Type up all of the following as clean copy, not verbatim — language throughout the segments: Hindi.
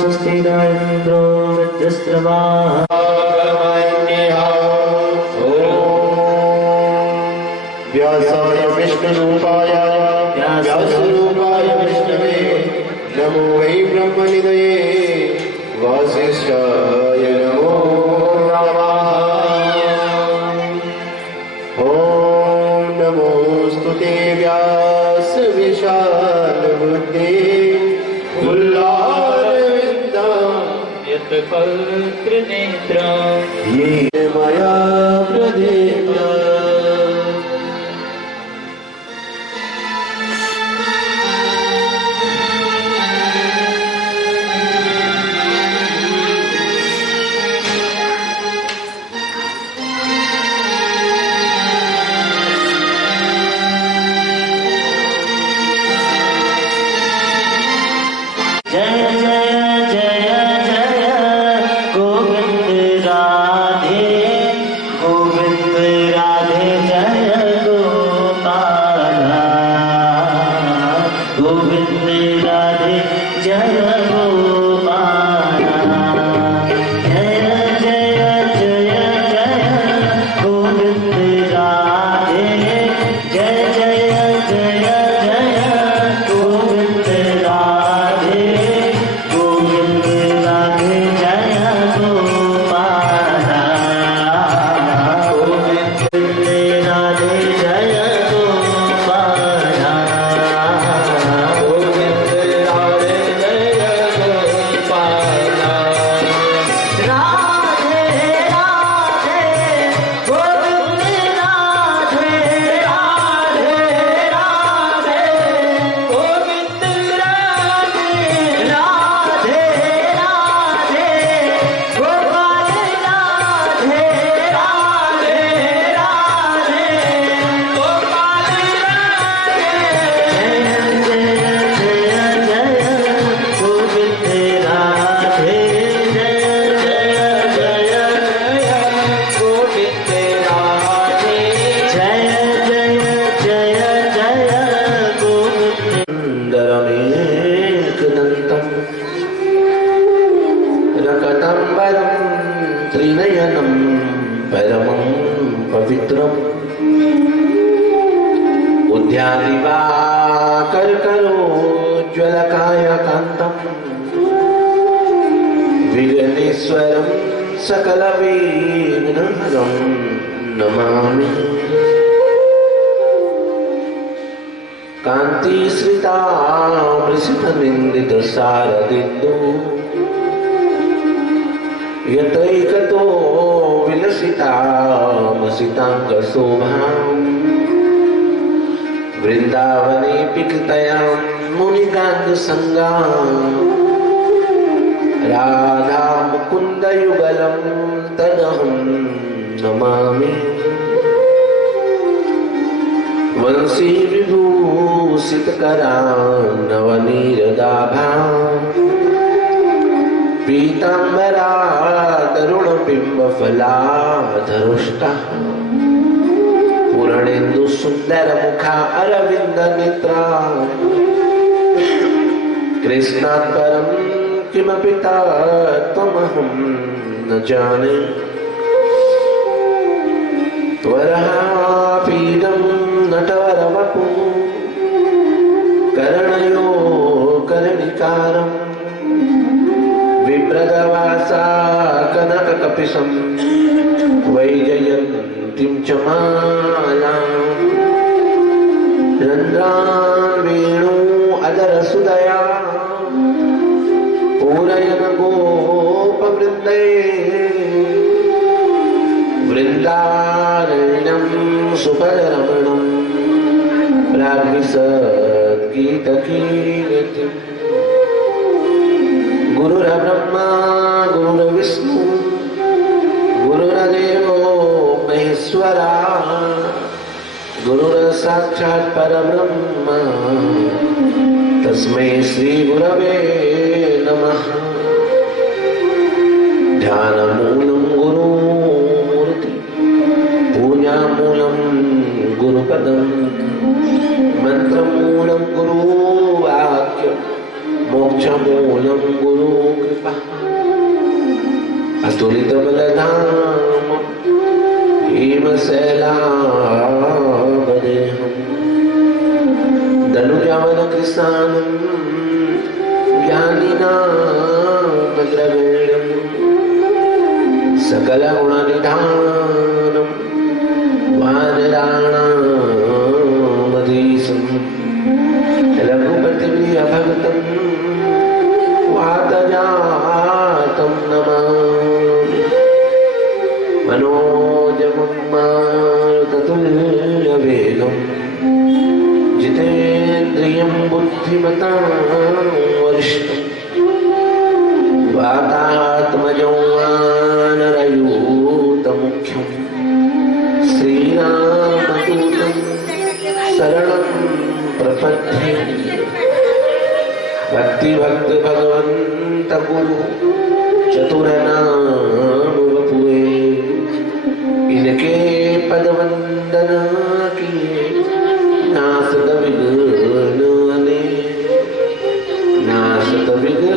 स्वस्तिना इन्द्रो वृद्धस्रवाः व्यासाय विष्णुरूपाय व्यासरूपाय विष्णवे नमो वै ब्रह्मनिधये वासिष्ठाय नमो नमः। ॐ नमोऽस्तुते व्यास विशालबुद्धे फुल्लारविन्दं यत्पत्रनेत्रं ये मया प्रदीप्त। त्रिनयनं परमं पवित्रम् उद्यानिवाकरकरोज्ज्वलकायकान्तम् विघ्नेश्वरं सकलविघ्नहरं नमामि। कान्तिश्रितामृषितनिन्दितशारदिन्दु यतैकतो विलसितामसिताङ्गशोभाम् वृन्दावने पिकतयां मुनिकान्तसङ्गाम् राधा मुकुन्दयुगलं तदहं नमामि। वंशी विभूषितकरां नवनीरदाभां पीताम्बरा तरुणबिम्बफलाधरुष्टः पूर्णेन्दुसुन्दरमुखा अरविन्दनेत्रा कृष्णात् परं किमपि तत्त्वमहं न जाने। त्वरहापीडं नटवरवपु कर्णयो कर्णिकारम् विप्रदवासा कनककपिशं वैजयन्तीं च मालाम् रन्ध्रान् वेणु अदरसुदया पूरयन् गोपवृन्दै वृन्दारण्यं सुपररमणं प्राग्विशद्गीतकीर्तिम्। गुरुर्ब्रह्मा गुरुर्विष्णु गुरुर्देवो महेश्वरा गुरुर्साक्षात् परब्रह्म तस्मै श्री गुरवे नमः। ध्यानमूलं गुरुमूर्ति पूजामूलं गुरुपदं मंत्रमूलं गुरुवाक्यं मोक्षमूलं गुरु अतुलित बलधाम हेमशैलावदेहम् धनुजावन कृशानं ज्ञानिनां सकलगुणनिधानं वानराणामधीशं रघुपतिप्रियभक्तं वातजातं नमामि मनोजवं मारुततुल्यवेगं जितेन्द्रियं बुद्धिमतां वरिष्ठं वातात्मजं वानरयूतमुख्यं श्रीरामदूतं शरणं प्रपद्ये भक्तिभक्त भगवंत गुरु चतुरनाम वपुए इनके पद वंदन किए नासत विघ्न नासत विघ्न।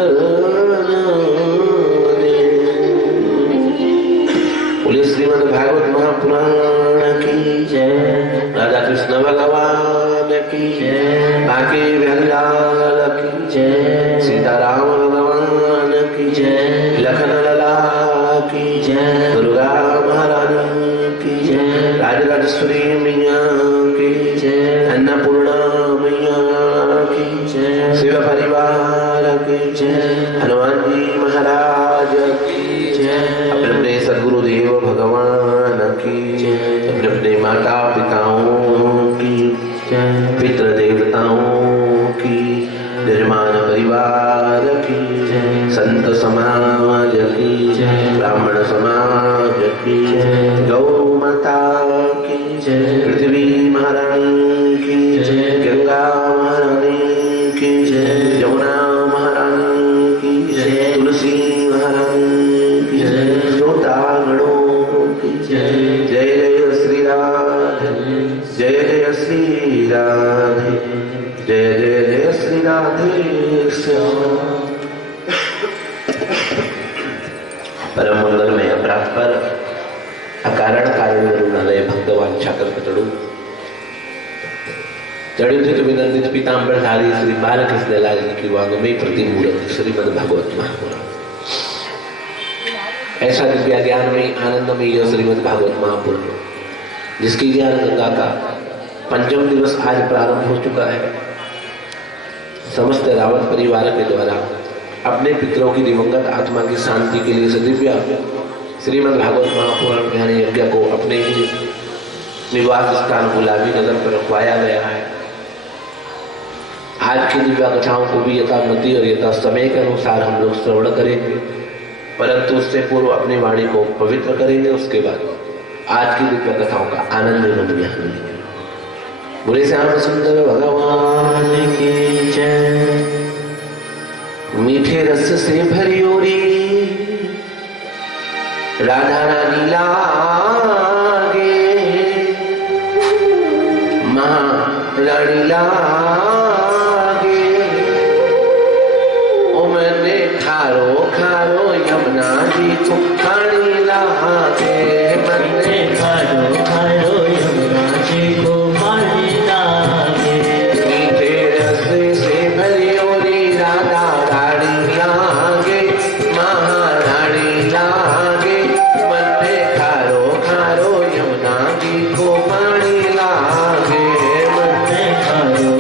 बोले श्रीमद् भागवत महापुराण की जय। राधा कृष्ण भगवान की जय। बाकी बिहारीलाल की जय। सीताराम भगवान की जय। लखन लला की जय। दुर्गा महारानी की जय। राजराजेश्वरी मैया की जय। अन्नपूर्णा मैया की जय। शिव परिवार की जय। हनुमान जी महाराज की जय। अपने अपने सदगुरुदेव भगवान की जय। अपने अपने माता पिताओं की जय। पितृ देवताओं की, निर्माण परिवार की जय। संत समाज की जय। ब्राह्मण समाज की जय। गौ माता की जय। पृथ्वी महारानी की जय। गंगा महारानी की जय। यमुना महारानी की जय। तुलसी महारानी की जय। श्रोतागणों की जय। जय जय श्री राधे, जय जय श्री राधे, जय जय जय श्री राधे श्याम। परम मंगलमय अपराधपर अकारण कारण वरुणालय भक्तवान छाकर कटड़ू जड़ित विनंदित पीतांबरधारी श्री बालकृष्ण लाल जी की वांगमयी प्रतिमूर्ति श्रीमद् भागवत महापुराण। ऐसा दिव्य ज्ञान में आनंदमय यह श्रीमद् भागवत महापुराण जिसकी ज्ञान गंगा का पंचम दिवस आज प्रारंभ हो चुका है। समस्त रावत परिवार के द्वारा अपने पितरों की दिवंगत आत्मा की शांति के लिए सदिव्य श्रीमद् भागवत महापुराण ज्ञान यज्ञ को अपने ही निवास स्थान गुलाबी नगर पर रखवाया गया है। आज की दिव्य कथाओं को भी यथामति और यथा समय के अनुसार हम लोग श्रवण करेंगे, परंतु उससे पूर्व अपनी वाणी को पवित्र करेंगे। उसके बाद आज की दिव्य कथाओं का आनंद हम यहाँ लेंगे। बोले श्याम सुंदर भगवान की जय। मीठे रस से भरी ओरी राधा रानी लागे, महारानी लागे। ओ मैंने खारो खारो यमुना जी को पानी लागे। मैंने खारो खारो यमुना जी को पानी लागे। मीठे रस से भरी ओरी राधा रानी लागे, महारानी लागे। मैंने खारो खारो यमुना जी को पानी लागे। मैंने खारो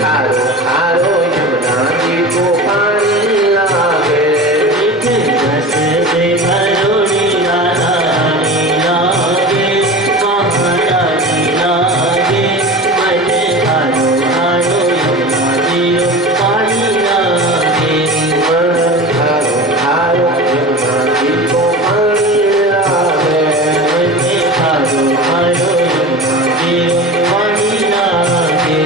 खारो खारो यमुना जी को पानी लागे रस से भरो नीला रानी लागे महारानी लागे मन हारो हारो यमुना जियो पानी लागे मन खारो खारो यमुना जी को पानी लागे मन हारो हारो यमुना जियो पानी लागे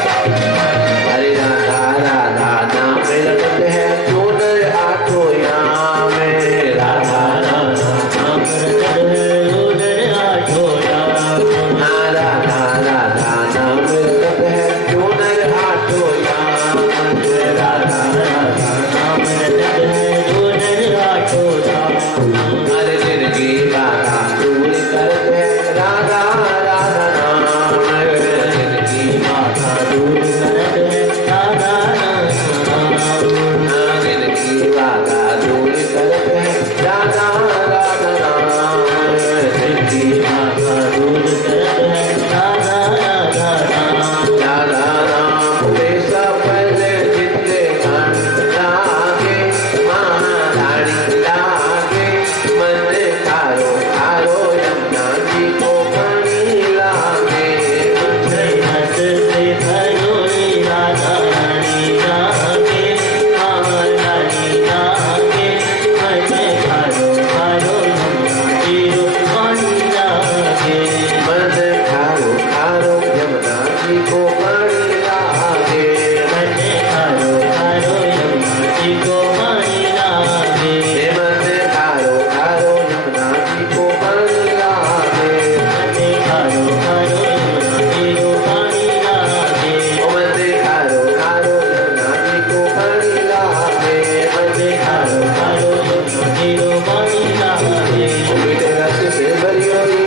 हरे राधा राधा नाम रटत है क्यों नर आठो याम में राधा राधा नाम रटत है उदर आठोया राधा राधा नाम रटत है क्यों नर आठो याम में राधा राधा नाम रटत है उदर आठोया हर जिनकी बाधा दूर करत है राधा राधा नाम जिनकी बाधा दूर करत है राधा नाम जिनकी बाधा दूर करत है राधा राधा नाम जिनकी बाधा दूर करत है राधा राधा नाम राधा नाम वे सफल जितने मन लागे महारानी लागे मन खारो खारो यमुना जी को पानी लागे हस से भरो राधा रानी लागे महारानी लागे मन हारो हारो यमुना जियो पानी लागे मन खारो खारो यमुना जी को पानी लागे मन हारो हारो यमुना जी को पानी लागे मन खारो खारो यमुना जी को पानी लागे मन हारो हारो यमुना जी को पानी लागे मन खारो खारो यमुना जी को पानी लागे मन हारो हारो यमुना जी को पानी लागे बेटे रस से भरी हुई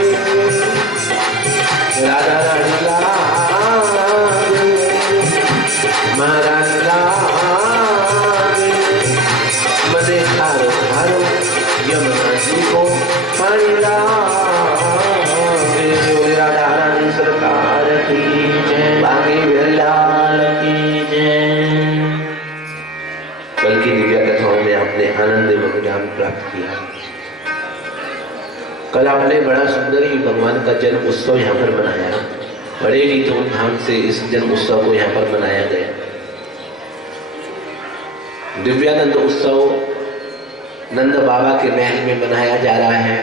राधा रानी लागे महारानी लागे मने खारो खारो यमुना जी को पानी लागे बोले राधा रानी सरकार की जय बाकी बिरलाल की जय कल की दिव्या कथाओं में आपने आनंद एवं ज्ञान प्राप्त किया। कल आपने बड़ा सुंदर ही भगवान का जन्म उत्सव यहाँ पर मनाया, बड़े ही धूमधाम से इस जन्म उत्सव को यहाँ पर मनाया गया। दिव्यानंद उत्सव नंद बाबा के महल में मनाया जा रहा है।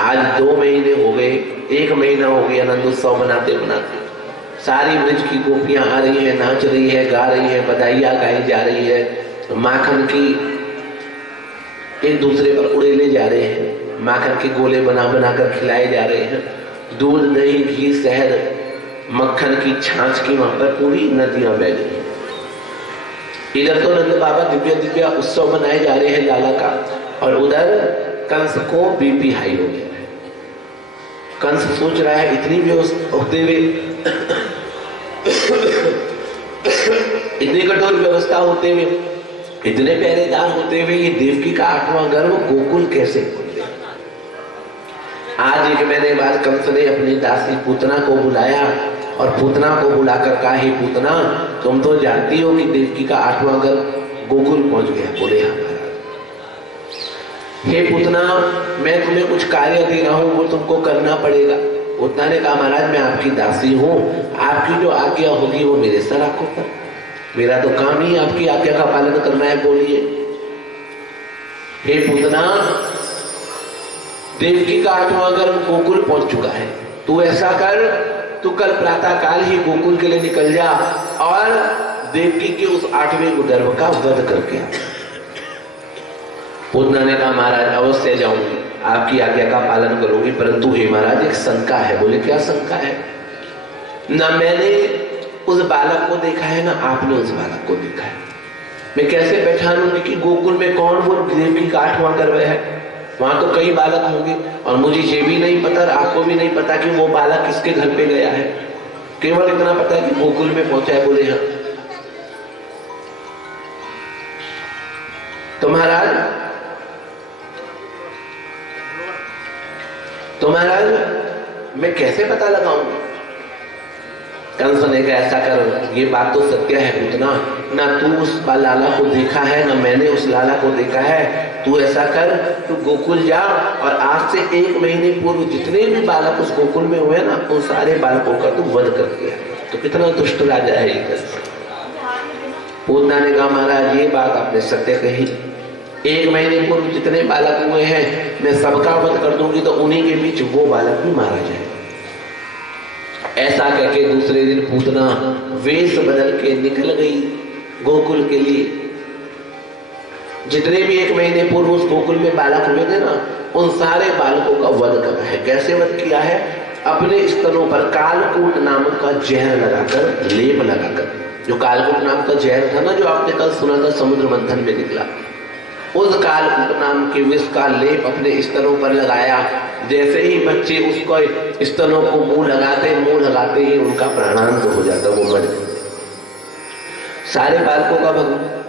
आज 2 महीने हो गए, 1 महीना हो गया नंद उत्सव मनाते मनाते। सारी ब्रज की गोपियां आ रही है, नाच रही है, गा रही है, बधाइयां गाई जा रही है, माखन की एक दूसरे पर उड़ेले जा रहे हैं, माखन के गोले बना बना कर खिलाए जा रहे हैं। दूध दही घी शहद मक्खन की छाछ की वहां पर पूरी नदियां बह गई। इधर तो नंद बाबा दिव्य दिव्य उत्सव मनाए जा रहे हैं लाला का, और उधर कंस को बीपी हाई हो गया है। कंस सोच रहा है इतनी व्यवस्था होते हुए इतनी कठोर व्यवस्था होते हुए, इतने पहरेदार होते हुए, ये देवकी का 8वां गर्भ गोकुल कैसे खोल दे। आज 1 महीने बाद कंस ने अपनी दासी पूतना को बुलाया और पूतना को बुलाकर कहा, हे पूतना, तुम तो जानती हो कि देवकी का 8वां गर्भ गोकुल पहुंच गया। बोले हाँ महाराज। हे पूतना, मैं तुम्हें कुछ कार्य दे रहा हूं, वो तुमको करना पड़ेगा। पूतना ने कहा, महाराज मैं आपकी दासी हूं, आपकी जो आज्ञा होगी वो मेरे सर आंखों पर, मेरा तो काम ही आपकी आज्ञा का पालन करना है। बोलिए। हे पूतना, देवकी का 8वां गर्भ गोकुल पहुंच चुका है, तू ऐसा कर, तू कल प्रातः काल ही गोकुल के लिए निकल जा और देवकी के उस 8वें गर्भ का वध करके आ। पूतना ने कहा महाराज अवश्य जाऊंगी, आपकी आज्ञा का पालन करूंगी, परंतु हे महाराज एक शंका है। बोले क्या शंका है? ना मैंने उस बालक को देखा है ना आपने उस बालक को देखा है। मैं कैसे पहचानूंगी कि गोकुल में कौन वो देव की काठ वहां कर रहे हैं? वहां तो कई बालक होंगे और मुझे ये भी नहीं पता, आपको भी नहीं पता कि वो बालक किसके घर पे गया है। केवल इतना पता है कि गोकुल में पहुंचा है। बोले हाँ। तो महाराज मैं कैसे पता लगाऊंगा? कंस ने कहा ऐसा कर, ये बात तो सत्य है पूतना, ना तू उस लाला को देखा है ना मैंने उस लाला को देखा है। तू ऐसा कर, तू गोकुल जा और आज से 1 महीने पूर्व जितने भी बालक उस गोकुल में हुए ना उन सारे बालकों का तू वध कर दिया। तो कितना दुष्ट राजा है ये कंस। पूतना ने कहा महाराज ये बात आपने सत्य कही, 1 महीने पूर्व जितने बालक हुए हैं मैं सबका वध कर दूंगी, तो उन्हीं के बीच वो बालक भी मारा जाए। ऐसा कहके दूसरे दिन पूतना वेश बदल के निकल गई गोकुल के लिए। जितने भी 1 महीने पूर्व उस गोकुल में बालक हुए थे ना उन सारे बालकों का वध करा है। कैसे वध किया है? अपने स्तनों पर कालकूट नामक का जहर लगाकर, लेप लगाकर। जो कालकूट नाम का जहर था ना जो आपने कल सुना था समुद्र मंथन में निकला, उस कालकूट नाम के विष का लेप अपने स्तनों पर लगाया। जैसे ही बच्चे उसको स्तनों को मुंह लगाते ही उनका प्राणांत हो जाता, वो मर जाते। सारे बालकों का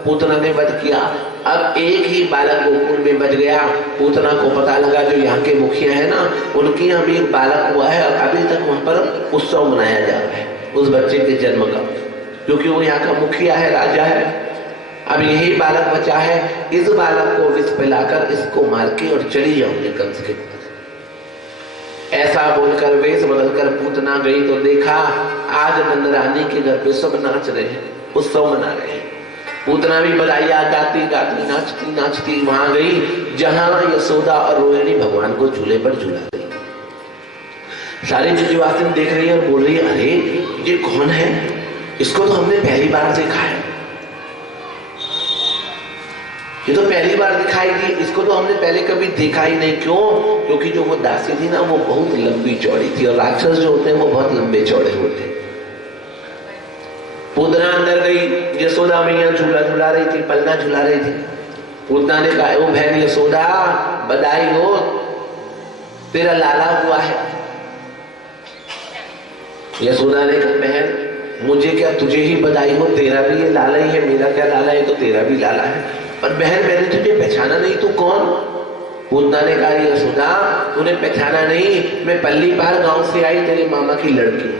पूतना ने वध किया। अब एक ही बालक गोकुल में बच गया। पूतना को पता लगा जो यहाँ के मुखिया है ना उनके यहाँ भी एक बालक हुआ है और अभी तक वहां पर उत्सव मनाया जा रहा है उस बच्चे के जन्म का, क्योंकि वो यहाँ का मुखिया है, राजा है। अब यही बालक बचा है, इस बालक को विष पिलाकर इसको मार के और चली जाऊंगी कंस के पास। ऐसा बोलकर वेश बदलकर पूतना गई तो देखा आज नंदरानी के घर पे सब नाच रहे हैं, उत्सव मना रहे हैं। पूतना भी बधाइयां गाती गाती नाचती वहां गई जहां यशोदा और रोहिणी भगवान को झूले पर झूला रही। सारी ब्रजवासिन देख रही है और बोल रही है अरे ये कौन है? इसको तो हमने पहली बार देखा है, ये तो पहली बार दिखाई दी, इसको तो हमने पहले कभी देखा ही नहीं। क्यों? क्योंकि जो वो दासी थी ना वो बहुत लंबी चौड़ी थी और राक्षस जो होते हैं वो बहुत लंबे चौड़े होते हैं। पूतना अंदर गई, यशोदा मैया झूला झूला रही थी, पलना झूला रही थी। पूतना ने कहा ओ बहन यशोदा बधाई हो, तेरा लाला हुआ है। यशोदा ने कहा बहन मुझे क्या, तुझे ही बधाई हो, तेरा भी ये लाला ही है, मेरा क्या लाला है, तो तेरा भी लाला है। पर बहन मैंने तुझे पहचाना नहीं, तू कौन? पूतना ने कहा यशोदा तूने पहचाना नहीं, मैं पल्ली पार गांव से आई, तेरे मामा की लड़की।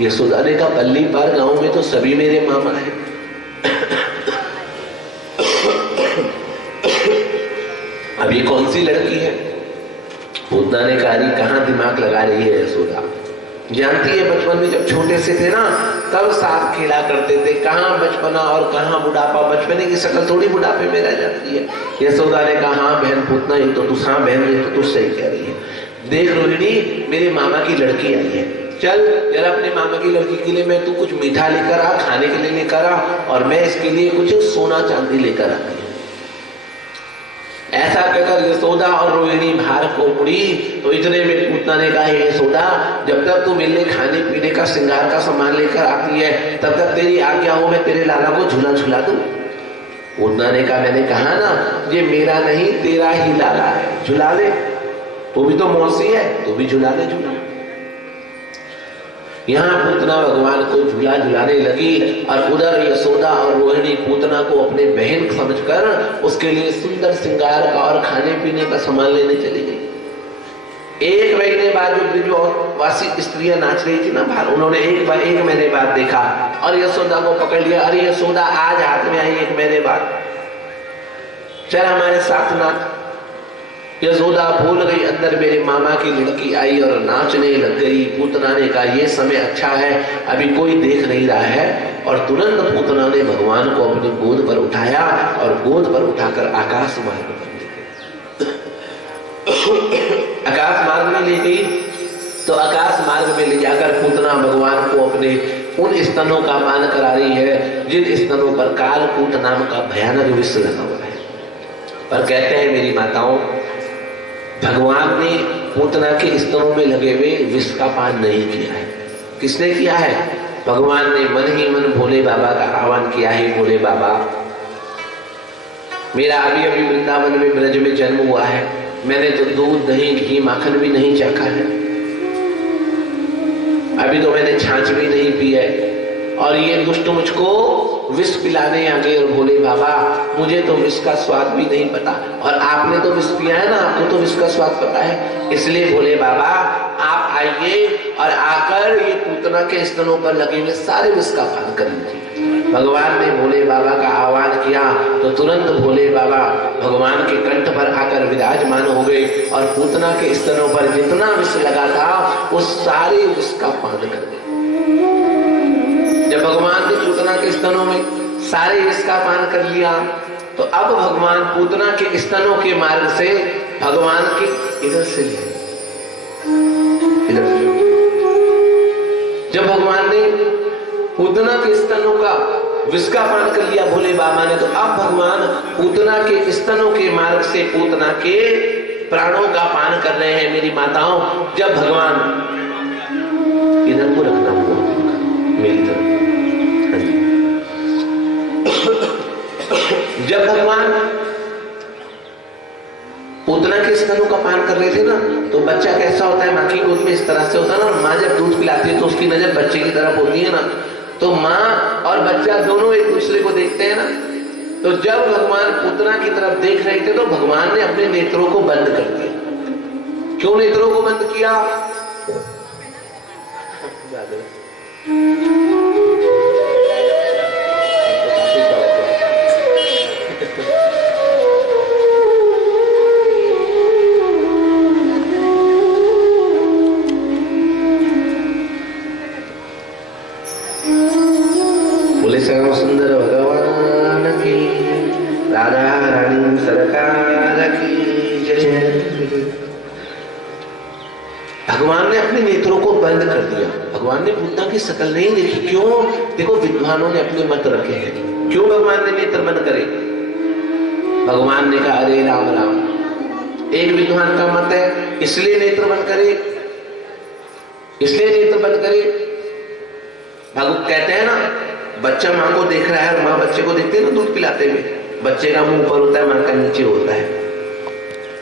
यशोदा ने कहा पल्ली पार गांव में तो सभी मेरे मामा हैं। अब ये कौन सी लड़की है? पूतना ने कहा कहां दिमाग लगा रही है यशोदा, जानती है बचपन में जब छोटे से थे ना तब साथ खेला करते थे, कहां बचपना और कहां बुढ़ापा, बचपने की शक्ल थोड़ी बुढ़ापे में रह जाती है। यशोदा ने कहा हाँ बहन पूतना ये तो तू, हाँ बहन ये तो तू सही कह रही है। देख रोहिणी मेरे मामा की लड़की आई है, चल जरा अपने मामा की लड़की के लिए मैं तू कुछ मीठा लेकर आ, खाने के लिए लेकर आ और मैं इसके लिए कुछ सोना चांदी लेकर आती हूँ। ऐसा कहकर यशोदा और रोहिणी बाहर को मुड़ी तो इतने में पूतना ने कहा यशोदा जब तक तू मेरे खाने पीने का श्रृंगार का सामान लेकर आती है तब तक तेरी आज्ञा हो मैं तेरे लाला को झूला झूला दूं। पूतना ने कहा मैंने कहा ना ये मेरा नहीं तेरा ही लाला है, झूला ले, तू भी तो मौसी है, तू भी झूला ले झूला। यहाँ पूतना भगवान को झूला झुलाने लगी और उधर यशोदा और रोहिणी पूतना को अपने बहन समझकर उसके लिए सुंदर श्रृंगार का और खाने पीने का सामान लेने चली गई। 1 महीने बाद जो वासी स्त्रियां नाच रही थी ना बाहर, उन्होंने एक महीने बाद देखा और यशोदा को पकड़ लिया। अरे यशोदा आज हाथ में आई 1 महीने बाद, चल हमारे साथ नाच। यशोदा भूल गई अंदर मेरे मामा की लड़की आई और नाचने लग गई। पूतना ने कहा ये समय अच्छा है, अभी कोई देख नहीं रहा है, और तुरंत पूतना ने भगवान को अपनी गोद पर उठाया और गोद पर उठाकर आकाश मार्ग पर ले गई। आकाश मार्ग में ले गई तो आकाश मार्ग में ले जाकर पूतना भगवान को अपने उन स्तनों का मान करा रही है जिन स्तनों पर कालकूट नाम का भयानक विष लगा हुआ है। पर कहते हैं मेरी माताओं, भगवान ने पूतना के स्तनों में लगे हुए विष का पान नहीं किया है। किसने किया है? भगवान ने मन ही मन भोले बाबा का आह्वान किया है, भोले बाबा मेरा अभी अभी वृंदावन में ब्रज में जन्म हुआ है, मैंने तो दूध दही घी माखन भी नहीं चाखा है, अभी तो मैंने छाछ भी नहीं पी है, और ये दुष्ट मुझको विष पिलाने आ गए। और भोले बाबा मुझे तो विष का स्वाद भी नहीं पता, और आपने तो विष पिया है ना, आपको तो विष का स्वाद पता है। इसलिए भोले बाबा आप आइए और आकर ये पूतना के स्तनों पर लगे हुए सारे विष का पान कर लीजिए। भगवान ने भोले बाबा का आह्वान किया तो तुरंत भोले बाबा भगवान के कंठ पर आकर विराजमान हो गए, और पूतना के स्तनों पर जितना विष लगा था वो सारे विष का पान कर गए। जब भगवान ने पूतना के स्तनों में सारे विष का पान कर लिया तो अब भगवान पूतना के स्तनों के मार्ग से भगवान के इधर से जब भगवान ने पूतना के स्तनों का विष का पान कर लिया भोले बाबा ने, तो अब भगवान पूतना के स्तनों के मार्ग से पूतना के प्राणों का पान कर रहे हैं। मेरी माताओं, जब भगवान इधर को रखना होगा मेरी तरफ, जब भगवान पूतना के स्तनों का पान कर रहे थे ना, तो बच्चा कैसा होता है, माँ की गोद में इस तरह से होता है ना। माँ जब दूध पिलाती है तो उसकी नजर बच्चे की तरफ होती है ना, तो माँ और बच्चा दोनों एक दूसरे को देखते हैं ना। तो जब भगवान पूतना की तरफ देख रहे थे तो भगवान ने अपने नेत्रों को बंद कर दिया। क्यों नेत्रों को बंद किया? बोले श्याम सुंदर भगवान की, राधा रानी सरकार की जय। भगवान ने अपने नेत्रों को बंद कर दिया। भगवान ने पूतना की शक्ल नहीं देखी। क्यों? देखो विद्वानों ने अपने मत रखे हैं। क्यों भगवान ने नेत्र बंद करे? भगवान ने कहा अरे राम राम, एक विद्वान का मत है इसलिए नेत्र बंद करे, इसलिए नेत्र बंद करे। भगवान कहते हैं ना, बच्चा माँ को देख रहा है और माँ बच्चे को देखते है ना दूध पिलाते हुए, बच्चे का मुंह ऊपर होता है, माँ का नीचे होता है,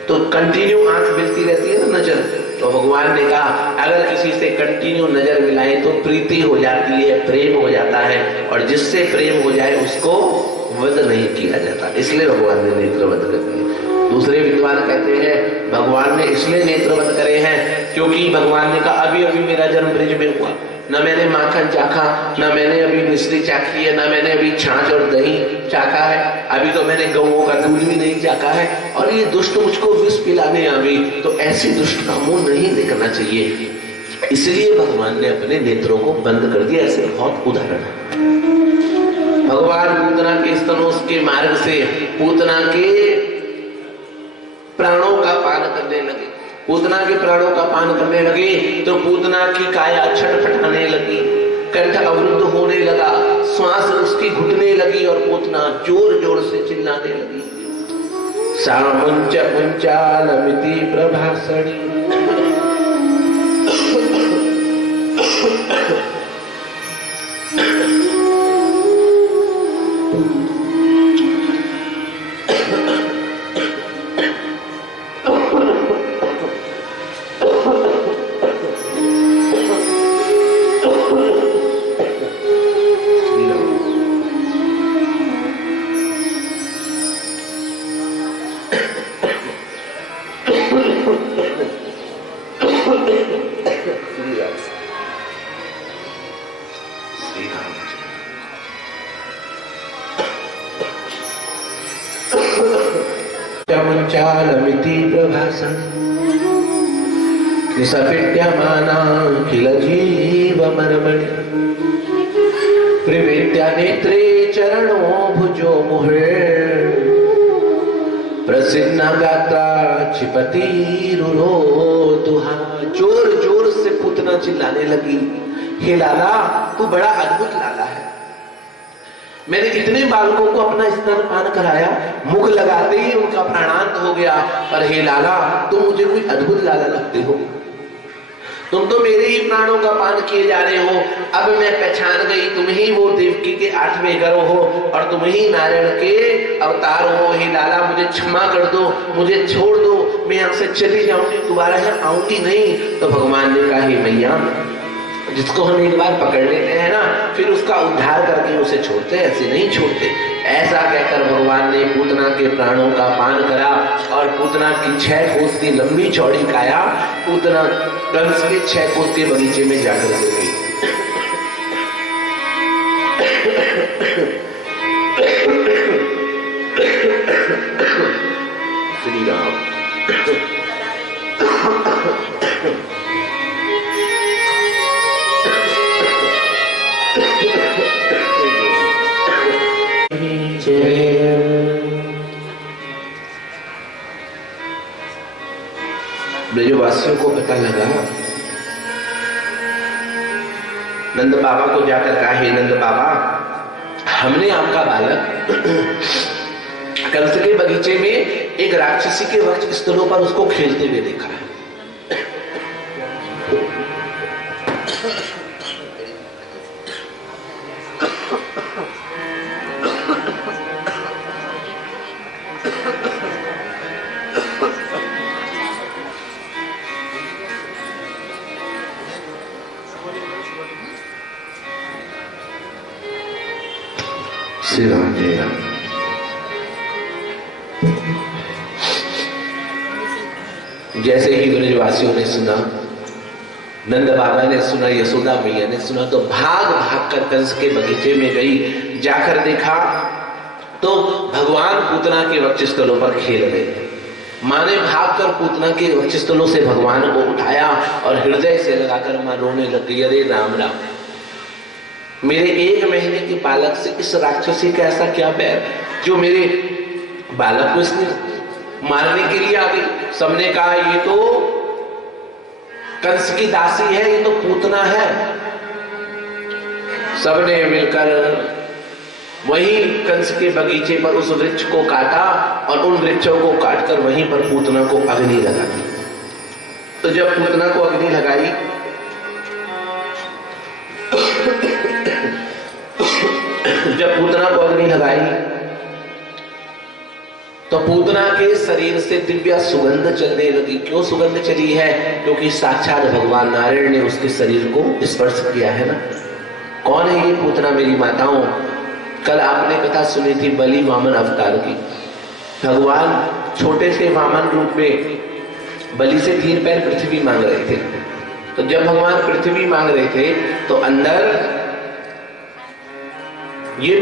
तो कंटिन्यू आंख मिलती रहती है ना, नजर। तो भगवान ने कहा अगर किसी से कंटिन्यू नजर मिलाए तो प्रीति हो जाती है, प्रेम हो जाता है, और जिससे प्रेम हो जाए उसको वध नहीं किया जाता। इसलिए भगवान ने नेत्र बंद कर दिए। दूसरे विद्वान कहते हैं भगवान ने इसलिए नेत्र बंद करे हैं क्योंकि भगवान ने कहा अभी अभी मेरा जन्म ब्रज में हुआ, न मैंने माखन चाखा, न मैंने अभी मिश्री चाखी है, न मैंने अभी छाछ और दही चाखा है, अभी तो मैंने गौओं का दूध भी नहीं चाखा है, और ये दुष्ट मुझको विष पिलाने आ गई। तो ऐसी दुष्ट का मुंह नहीं देखना चाहिए, इसलिए भगवान ने अपने नेत्रों को बंद कर दिया। ऐसे बहुत उदाहरण है। भगवान पूतना के स्तनों के मार्ग से पूतना के प्राणों का पान करने लगे। पूतना के प्राणों का पान करने लगे तो पूतना की काया छटपटाने लगी, कंठ अवरुद्ध होने लगा, श्वास उसकी घुटने लगी, और पूतना जोर जोर से चिल्लाने लगी। सामुंच पुंचालमिति प्रभासणी, चालमिति प्रभासं निसपिट्यमाना किल जीवमर्मणि, प्रवेद्या नेत्रे चरणो भुजो मुहे, प्रसिन्ना गात्रा क्षिपतिरुरोधुहा। जोर जोर से पूतना चिल्लाने लगी, हे लाला तू बड़ा अद्भुत लाला है, मैंने इतने बालकों को अपना स्तनपान कराया, मुख लगाते ही उनका प्राणांत हो गया। पर हे लाला, तुम मुझे कोई अद्भुत लाला लगते हो। तुम तो मेरे ही प्राणों का पान किए जा रहे हो। अब मैं पहचान गई, तुम ही वो देवकी के 8वें गर्भ हो और तुम ही नारायण के अवतार हो। हे लाला, मुझे क्षमा कर दो, मुझे छोड़ दो, मैं यहाँ से चली जाऊंगी, दोबारा यहाँ आऊंगी नहीं। तो भगवान ने कहा, हे मैया, जिसको हम एक बार पकड़ लेते हैं ना, फिर उसका उद्धार करके उसे छोड़ते, ऐसे नहीं छोड़ते। ऐसा कहकर भगवान ने पूतना के प्राणों का पान करा और पूतना की 6 कोस की लंबी चौड़ी काया पूतना कंस के 6 कोस के बगीचे में जाकर गिर गई। श्री राम। ब्रजवासियों को पता लगा, नंद बाबा को जाकर कहा, हे नंद बाबा, हमने आपका बालक कंस के बगीचे में एक राक्षसी के वक्ष स्थलों पर उसको खेलते हुए देखा है। श्री राम जय राम। जैसे ही ब्रजवासियों ने सुना, नंद बाबा ने सुना, यशोदा मैया ने सुना, तो भाग भाग कर कंस के बगीचे में गई। जाकर देखा तो भगवान पूतना के वक्षस्थलों पर खेल रहे थे। माँ ने भागकर पूतना के वक्षस्थलों से भगवान को उठाया और हृदय से लगाकर माँ रोने लग गई, अरे राम राम, मेरे 1 महीने के बालक से इस राक्षसी का ऐसा क्या बैर जो मेरे बालक को इसने मारने के लिए आ गई। सबने कहा, ये तो कंस की दासी है, ये तो पूतना है। सबने मिलकर वहीं कंस के बगीचे पर उस वृक्ष को काटा और उन वृक्षों को काटकर वहीं पर पूतना को अग्नि लगा दी। तो जब पूतना को अग्नि लगाई तो पूतना के शरीर से दिव्य सुगंध चलने लगी। क्यों सुगंध चली है? क्योंकि साक्षात भगवान नारायण ने उसके शरीर को स्पर्श किया है ना। कौन है ये पूतना मेरी माताओं? कल आपने कथा सुनी थी बलि वामन अवतार की। भगवान छोटे से वामन रूप में बलि से 3 पैर पृथ्वी मांग रहे थे। तो जब भगवान पृथ्वी मांग रहे थे तो अंदर ये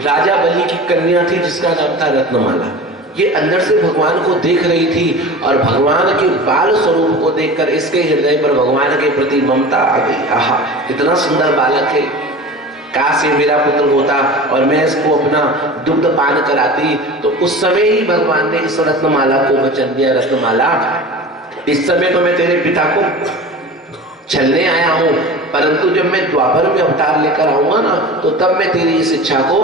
राजा बलि की कन्या थी जिसका नाम था रत्नमाला। ये अंदर से भगवान को देख रही थी और भगवान के बाल स्वरूप को देखकर इसके हृदय पर भगवान के प्रति ममता आ गई। आहा, कितना सुंदर बालक है, काश ये मेरा पुत्र होता और मैं इसको अपना दुग्ध पान कराती। तो उस समय ही भगवान ने इस रत्नमाला को वचन दिया, रत्नमाला इस समय तो मैं तेरे पिता को छलने आया हूं, परंतु जब मैं द्वापर में अवतार लेकर आऊंगा ना तो तब मैं तेरी इस इच्छा को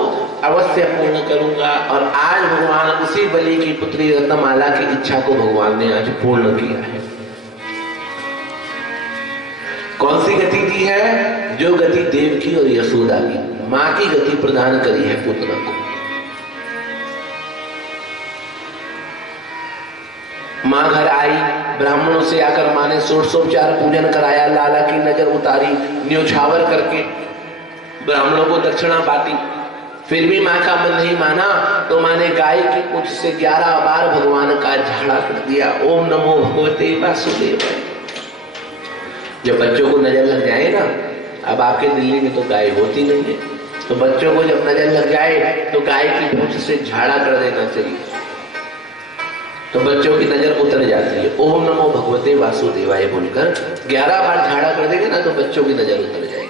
अवश्य पूर्ण करूंगा। और आज भगवान उसी बलि की पुत्री रत्नमाला की इच्छा को भगवान ने आज पूर्ण किया है। कौन सी गति दी है? जो गति देवकी और यशोदा की मां की गति प्रदान करी है पुत्र को। मां घर आई, ब्राह्मणों से आकर मां ने षोडशोपचार पूजन कराया, लाला की नजर उतारी, न्योछावर करके ब्राह्मणों को दक्षिणा बांटी। फिर भी मां का मन नहीं माना तो मां ने गाय की पूंछ से 11 बार भगवान का झाड़ा कर दिया, ओम नमो भगवते वासुदेवाय। जब बच्चों को नजर लग जाए ना, अब आपके दिल्ली में तो गाय होती नहीं है, तो बच्चों को जब नजर लग जाए तो गाय की पूंछ से झाड़ा कर देना चाहिए, तो बच्चों की नजर उतर जाती है। ओम नमो भगवते वासुदेवाय बोलकर 11 बार झाड़ा कर देंगे ना तो बच्चों की नजर उतर जाएगी।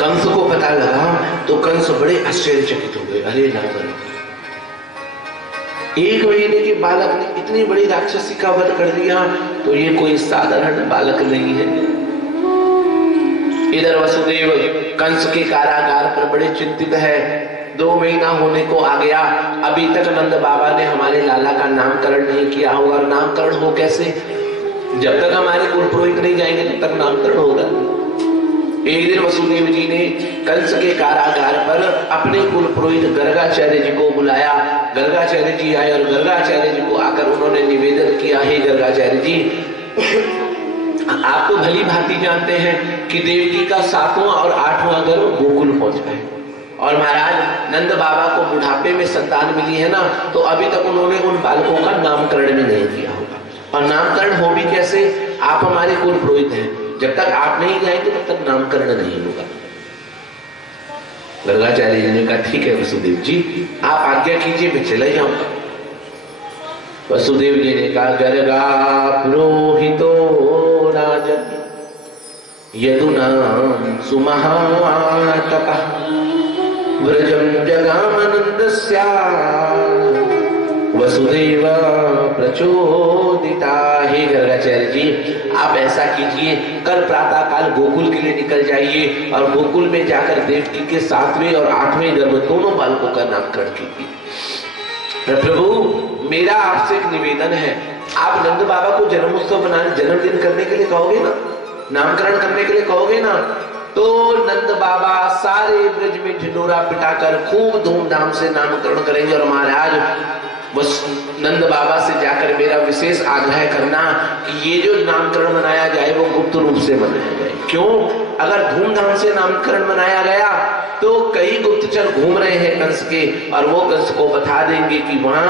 कंस को पता लगा तो कंस बड़े आश्चर्यचकित हो गए, अरे नाम 1 महीने के बालक ने इतनी बड़ी राक्षसी का वध कर दिया, तो ये कोई साधारण बालक नहीं है। इधर वसुदेव कंस के कारागार पर बड़े चिंतित है। 2 महीना होने को आ गया, अभी तक नंद बाबा ने हमारे लाला का नामकरण नहीं किया होगा। और नामकरण हो कैसे? जब तक हमारे कुल पुरोहित नहीं जाएंगे तब तक नामकरण होगा। एक दिन वसुदेव जी ने कंस के कारागार पर अपने कुल पुरोहित गर्गाचार्य जी को बुलाया। गर्गाचार्य जी आए और गर्गाचार्य जी को आकर उन्होंने निवेदन किया, हे गर्गाचार्य जी, आप तो भली भांति जानते हैं कि देवकी का 7वां और 8वां गर्भ गोकुल पहुंचा है और महाराज नंद बाबा को बुढ़ापे में संतान मिली है ना, तो अभी तक उन्होंने उन बालकों का नामकरण भी नहीं किया होगा। और नामकरण हो भी कैसे? आप हमारे कुल पुरोहित हैं, जब तक आप नहीं जाएंगे तब तक नामकरण नहीं होगा। गर्गाचार्य जी ने कहा ठीक है वसुदेव जी, आप आज्ञा कीजिए, मैं चले जाऊंगा। वसुदेव जी ने कहा गर्गा पुरोहितो राजन यदुना सुमहातपः व्रजं जगामनन्दस्या वसुदेव प्रचोदिता। हे गर्गाचार्य जी, आप ऐसा कीजिए, कल प्रातः काल गोकुल के लिए निकल जाइए और गोकुल में जाकर देवकी के 7वें और 8वें गर्भ दोनों बालकों का नामकरण कीजिए। प्रभु, मेरा आपसे एक निवेदन है, आप नंद बाबा को जन्मोत्सव बनाने, जन्मदिन करने के लिए कहोगे ना, नामकरण करने के लिए कहोगे ना, तो नंद बाबा सारे ब्रज में ढिंडोरा पिटाकर खूब धूमधाम से नामकरण करेंगे। और महाराज बस नंद बाबा से जाकर मेरा विशेष आग्रह करना कि ये जो नामकरण मनाया जाए वो गुप्त रूप से मनाया जाए। क्यों? अगर धूमधाम से नामकरण मनाया गया तो कई गुप्तचर घूम रहे हैं कंस के, और वो कंस को बता देंगे कि वहां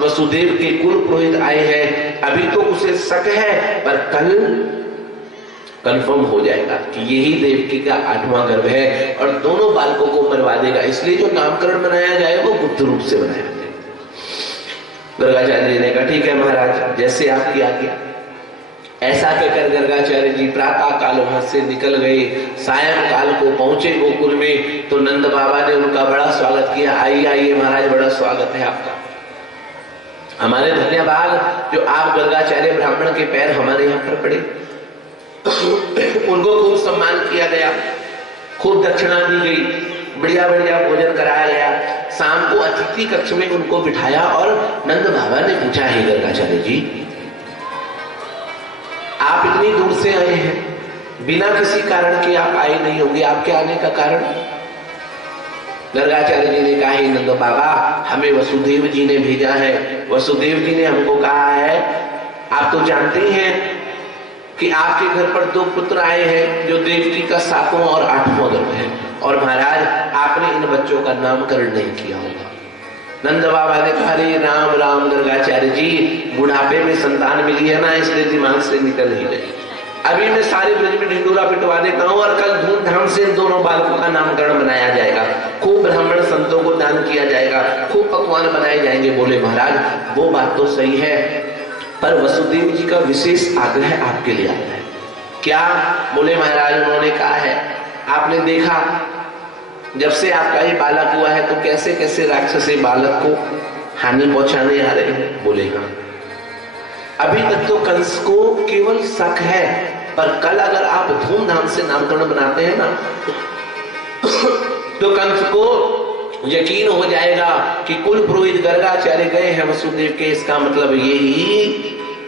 वसुदेव के कुल पुरोहित आए हैं। अभी तो उसे शक है, पर कल कंफर्म हो जाएगा कि यही देवकी का 8वां गर्भ है और दोनों बालकों को मरवा देगा। इसलिए जो नामकरण मनाया जाए वो गुप्त रूप से मनाया जाए। गर्गाचार्य जी ने कहा ठीक है महाराज, जैसे आपकी आज्ञा। ऐसा कहकर गर्गाचार्य जी प्रातः काल वहां से निकल गए। सायंकाल को पहुंचे गोकुल में तो नंद बाबा ने उनका बड़ा स्वागत किया। आइए आइए महाराज, बड़ा स्वागत है आपका, हमारे धन्यवाद जो आप गर्गाचार्य ब्राह्मण के पैर हमारे यहाँ पर पड़े। उनको खूब सम्मान किया गया, खूब दक्षिणा दी गई, बढ़िया बढ़िया भोजन कराया गया। शाम को अतिथि कक्ष में उनको बिठाया और नंद बाबा ने पूछा, हे गर्गाचार्य जी, आप इतनी दूर से आए हैं, बिना किसी कारण के आप आए नहीं होंगे, आपके आने का कारण? गर्गाचार्य जी ने कहा, हे नंद बाबा, हमें वसुदेव जी ने भेजा है। वसुदेव जी ने हमको कहा है, आप तो जानते हैं कि आपके घर पर 2 पुत्र आए हैं जो देवकी का 7वां और 8वां गर्भ है, और महाराज आपने इन बच्चों का नामकरण नहीं किया होगा। नंद बाबा ने कहा, अरे राम राम गर्गाचार्य जी, बुढ़ापे में संतान मिली है ना, इसलिए दिमाग से निकल ही गई। अभी मैं सारे ब्रज में ढिंडोरा पिटवा देता हूँ और कल धूमधाम से इन दोनों बालकों का नामकरण बनाया जाएगा, खूब ब्राह्मण संतों को दान किया जाएगा, खूब पकवान बनाए जाएंगे। बोले महाराज वो बात तो सही है, पर वसुदेव जी का विशेष आग्रह आपके लिए आता है। क्या? बोले महाराज उन्होंने कहा है, आपने देखा जब से आपका ये बालक हुआ है तो कैसे कैसे राक्षसी बालक को हानि पहुंचाने आ रहे हैं। बोले हाँ, अभी तक तो कंस को केवल शक है, पर कल अगर आप धूमधाम से नामकरण बनाते हैं ना तो कंस को यकीन हो जाएगा कि कुल पुरोहित गर्गाचार्य गए हैं वसुदेव के, इसका मतलब यही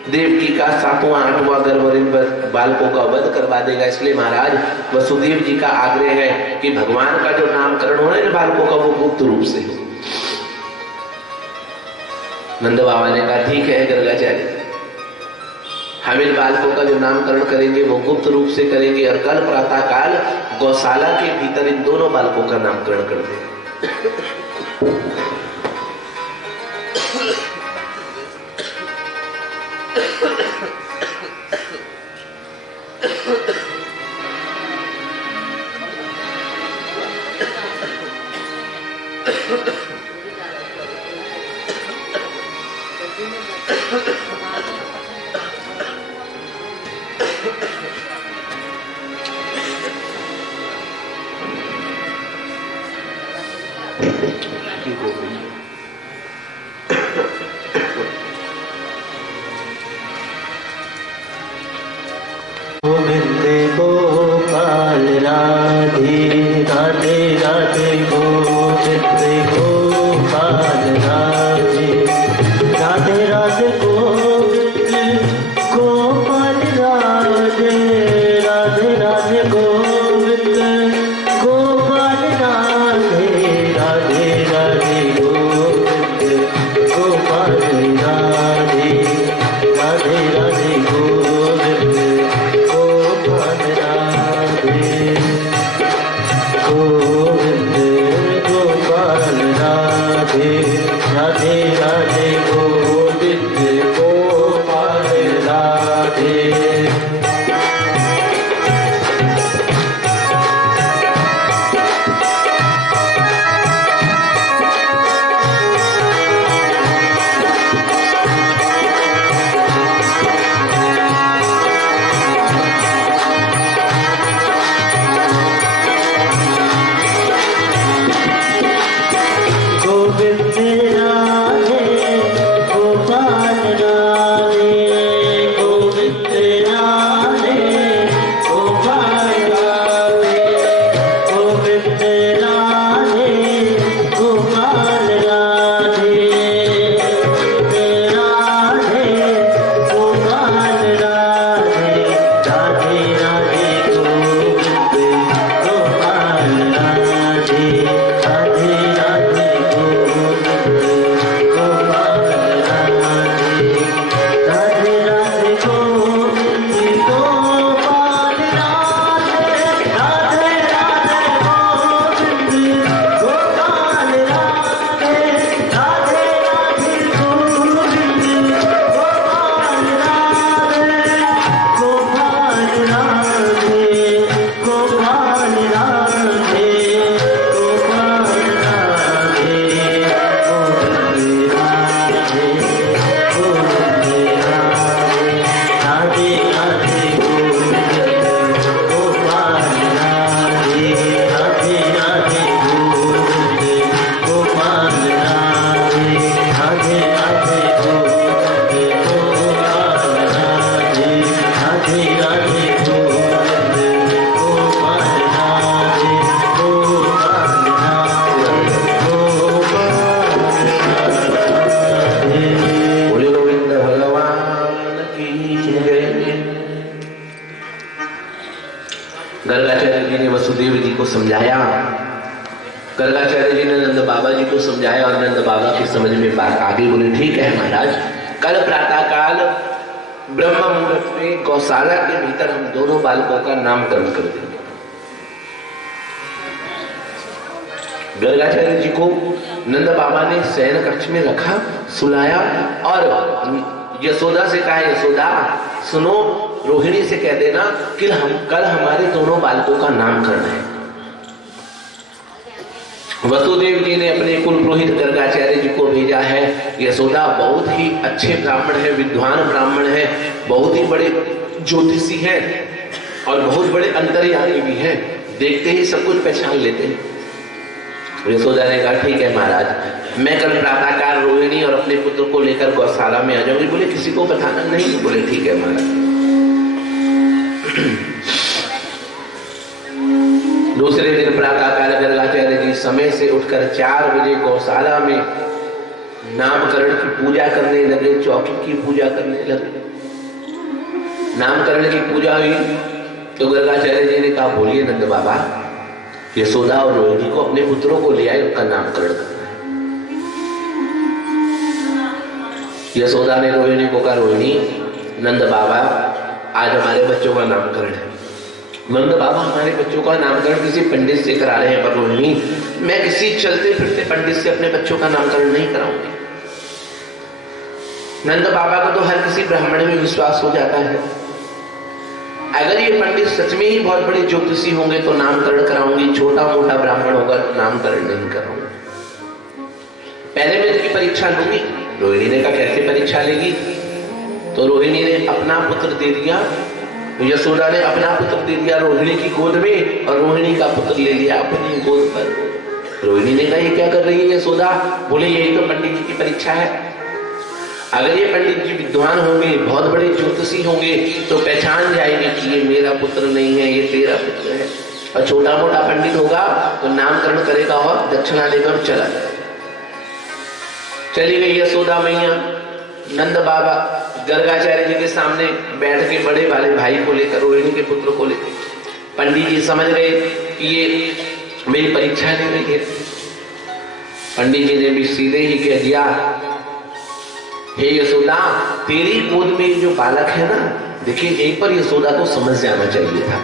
देवकी का 7वां 8वां गर्भ बालकों का वध करवा देगा। इसलिए महाराज वसुदेव जी का आग्रह है कि भगवान का जो नामकरण होना है बालकों का वो गुप्त रूप से हो। नंद बाबा ने कहा ठीक है गर्गाचार्य, हम इन बालकों का जो नामकरण करेंगे वो गुप्त रूप से करेंगे और कल प्रातः काल गौशाला के भीतर इन दोनों बालकों का नामकरण कर देंगे। गोविंद गोपाल राम राधे गोविंद गोपाल राधे राधे राधे गोविंद गोपाल राधे राधे राधे गोविंद गोपाल राधे राधे राधे गोविंद गोपाल राधे राधे राधे गोविंद गोपाल राधे गोविंद गोपाल राधे राधे राधे गोविंद गोपाल राधे गोविंद राधे गोपाल राधे गोविंद राधे गोपाल राधे गोविंद राधे गोपाल राधे राधे गोपाल राधे राधे राधे गोविंद गोपाल राधे राधे राधे बोले गोविंद भगवान की जय। गर्गाचार्य जी ने वसुदेव जी को समझाया, गर्गाचार्य जी ने नंद बाबा जी को समझाया और नंद बाबा की समझ में बात आ गई। बोले ठीक है महाराज, कल प्रातः काल ब्रह्म मुहूर्त में गौशाला के भीतर हम दोनों बालकों का नामकरण कर देंगे। गर्गाचार्य जी को नंद बाबा ने शयन कक्ष में रखा, सुलाया और यशोदा से कहा, यशोदा सुनो, रोहिणी से कह देना कि कल हमारे दोनों बालकों का नामकरण है। वसुदेव जी ने अपने कुल पुरोहित गर्गाचार्य जी को भेजा है। यशोदा बहुत ही अच्छे ब्राह्मण है, विद्वान ब्राह्मण है, बहुत ही बड़े ज्योतिषी हैं और बहुत बड़े अंतर्यामी भी हैं, देखते ही सब कुछ पहचान लेते हैं। यशोदा ने कहा ठीक है महाराज, मैं कल प्रातःकाल रोहिणी और अपने पुत्र को लेकर गौशाला में आ जाऊंगी। बोले किसी को बताना नहीं? बोले ठीक है महाराज। दूसरे दिन प्रातःकाल गर्गाचार्य जी समय से उठकर 4 बजे गौशाला में नामकरण की पूजा करने लगे, चौकी की पूजा करने लगे। नामकरण की पूजा हुई तो गर्गाचार्य जी ने कहा बोलिए नंद बाबा, यशोदा और रोहिणी को अपने पुत्रों को ले आए, उनका नामकरण करना है। यशोदा ने रोहिणी को कहा, रोहिणी नंद बाबा आज हमारे बच्चों का नामकरण है। नंद बाबा हमारे बच्चों का नामकरण किसी पंडित से करा रहे हैं, पर रोहिणी मैं किसी चलते फिरते पंडित से अपने बच्चों का नामकरण नहीं कराऊंगी। नंद बाबा को तो हर किसी ब्राह्मण में विश्वास हो जाता है, अगर ये पंडित सच में ही बहुत बड़े ज्योतिषी होंगे तो नामकरण कराऊंगी, छोटा मोटा ब्राह्मण होगा तो नामकरण नहीं कराऊंगी। पहले मैं इसकी परीक्षा लूंगी। रोहिणी ने कहा कैसे परीक्षा लेगी? तो रोहिणी ने अपना पुत्र दे दिया, यशोदा ने अपना पुत्र दे दिया रोहिणी की गोद में और रोहिणी का पुत्र ले लिया अपनी गोद पर। रोहिणी ने कहा ये क्या कर रही है यशोदा? बोले यही तो पंडित जी की परीक्षा है। अगर ये पंडित जी विद्वान होंगे, बहुत बड़े ज्योतिषी होंगे तो पहचान जाएंगे कि ये मेरा पुत्र नहीं है, ये तेरा पुत्र है। और छोटा मोटा पंडित होगा तो नामकरण करेगा और दक्षिणा देकर चला जाए। चली गई यशोदा मैया। नंद बाबा गर्गाचार्य जी के सामने बैठ के बड़े वाले भाई को लेकर, रोहिणी के पुत्र को लेकर, पंडित जी समझ गए कि ये मेरी परीक्षा ले रही है। पंडित जी ने भी सीधे ही कह दिया, हे यशोदा, तेरी गोद में जो बालक है ना, देखिए एक पर यशोदा को समझ जाना चाहिए था।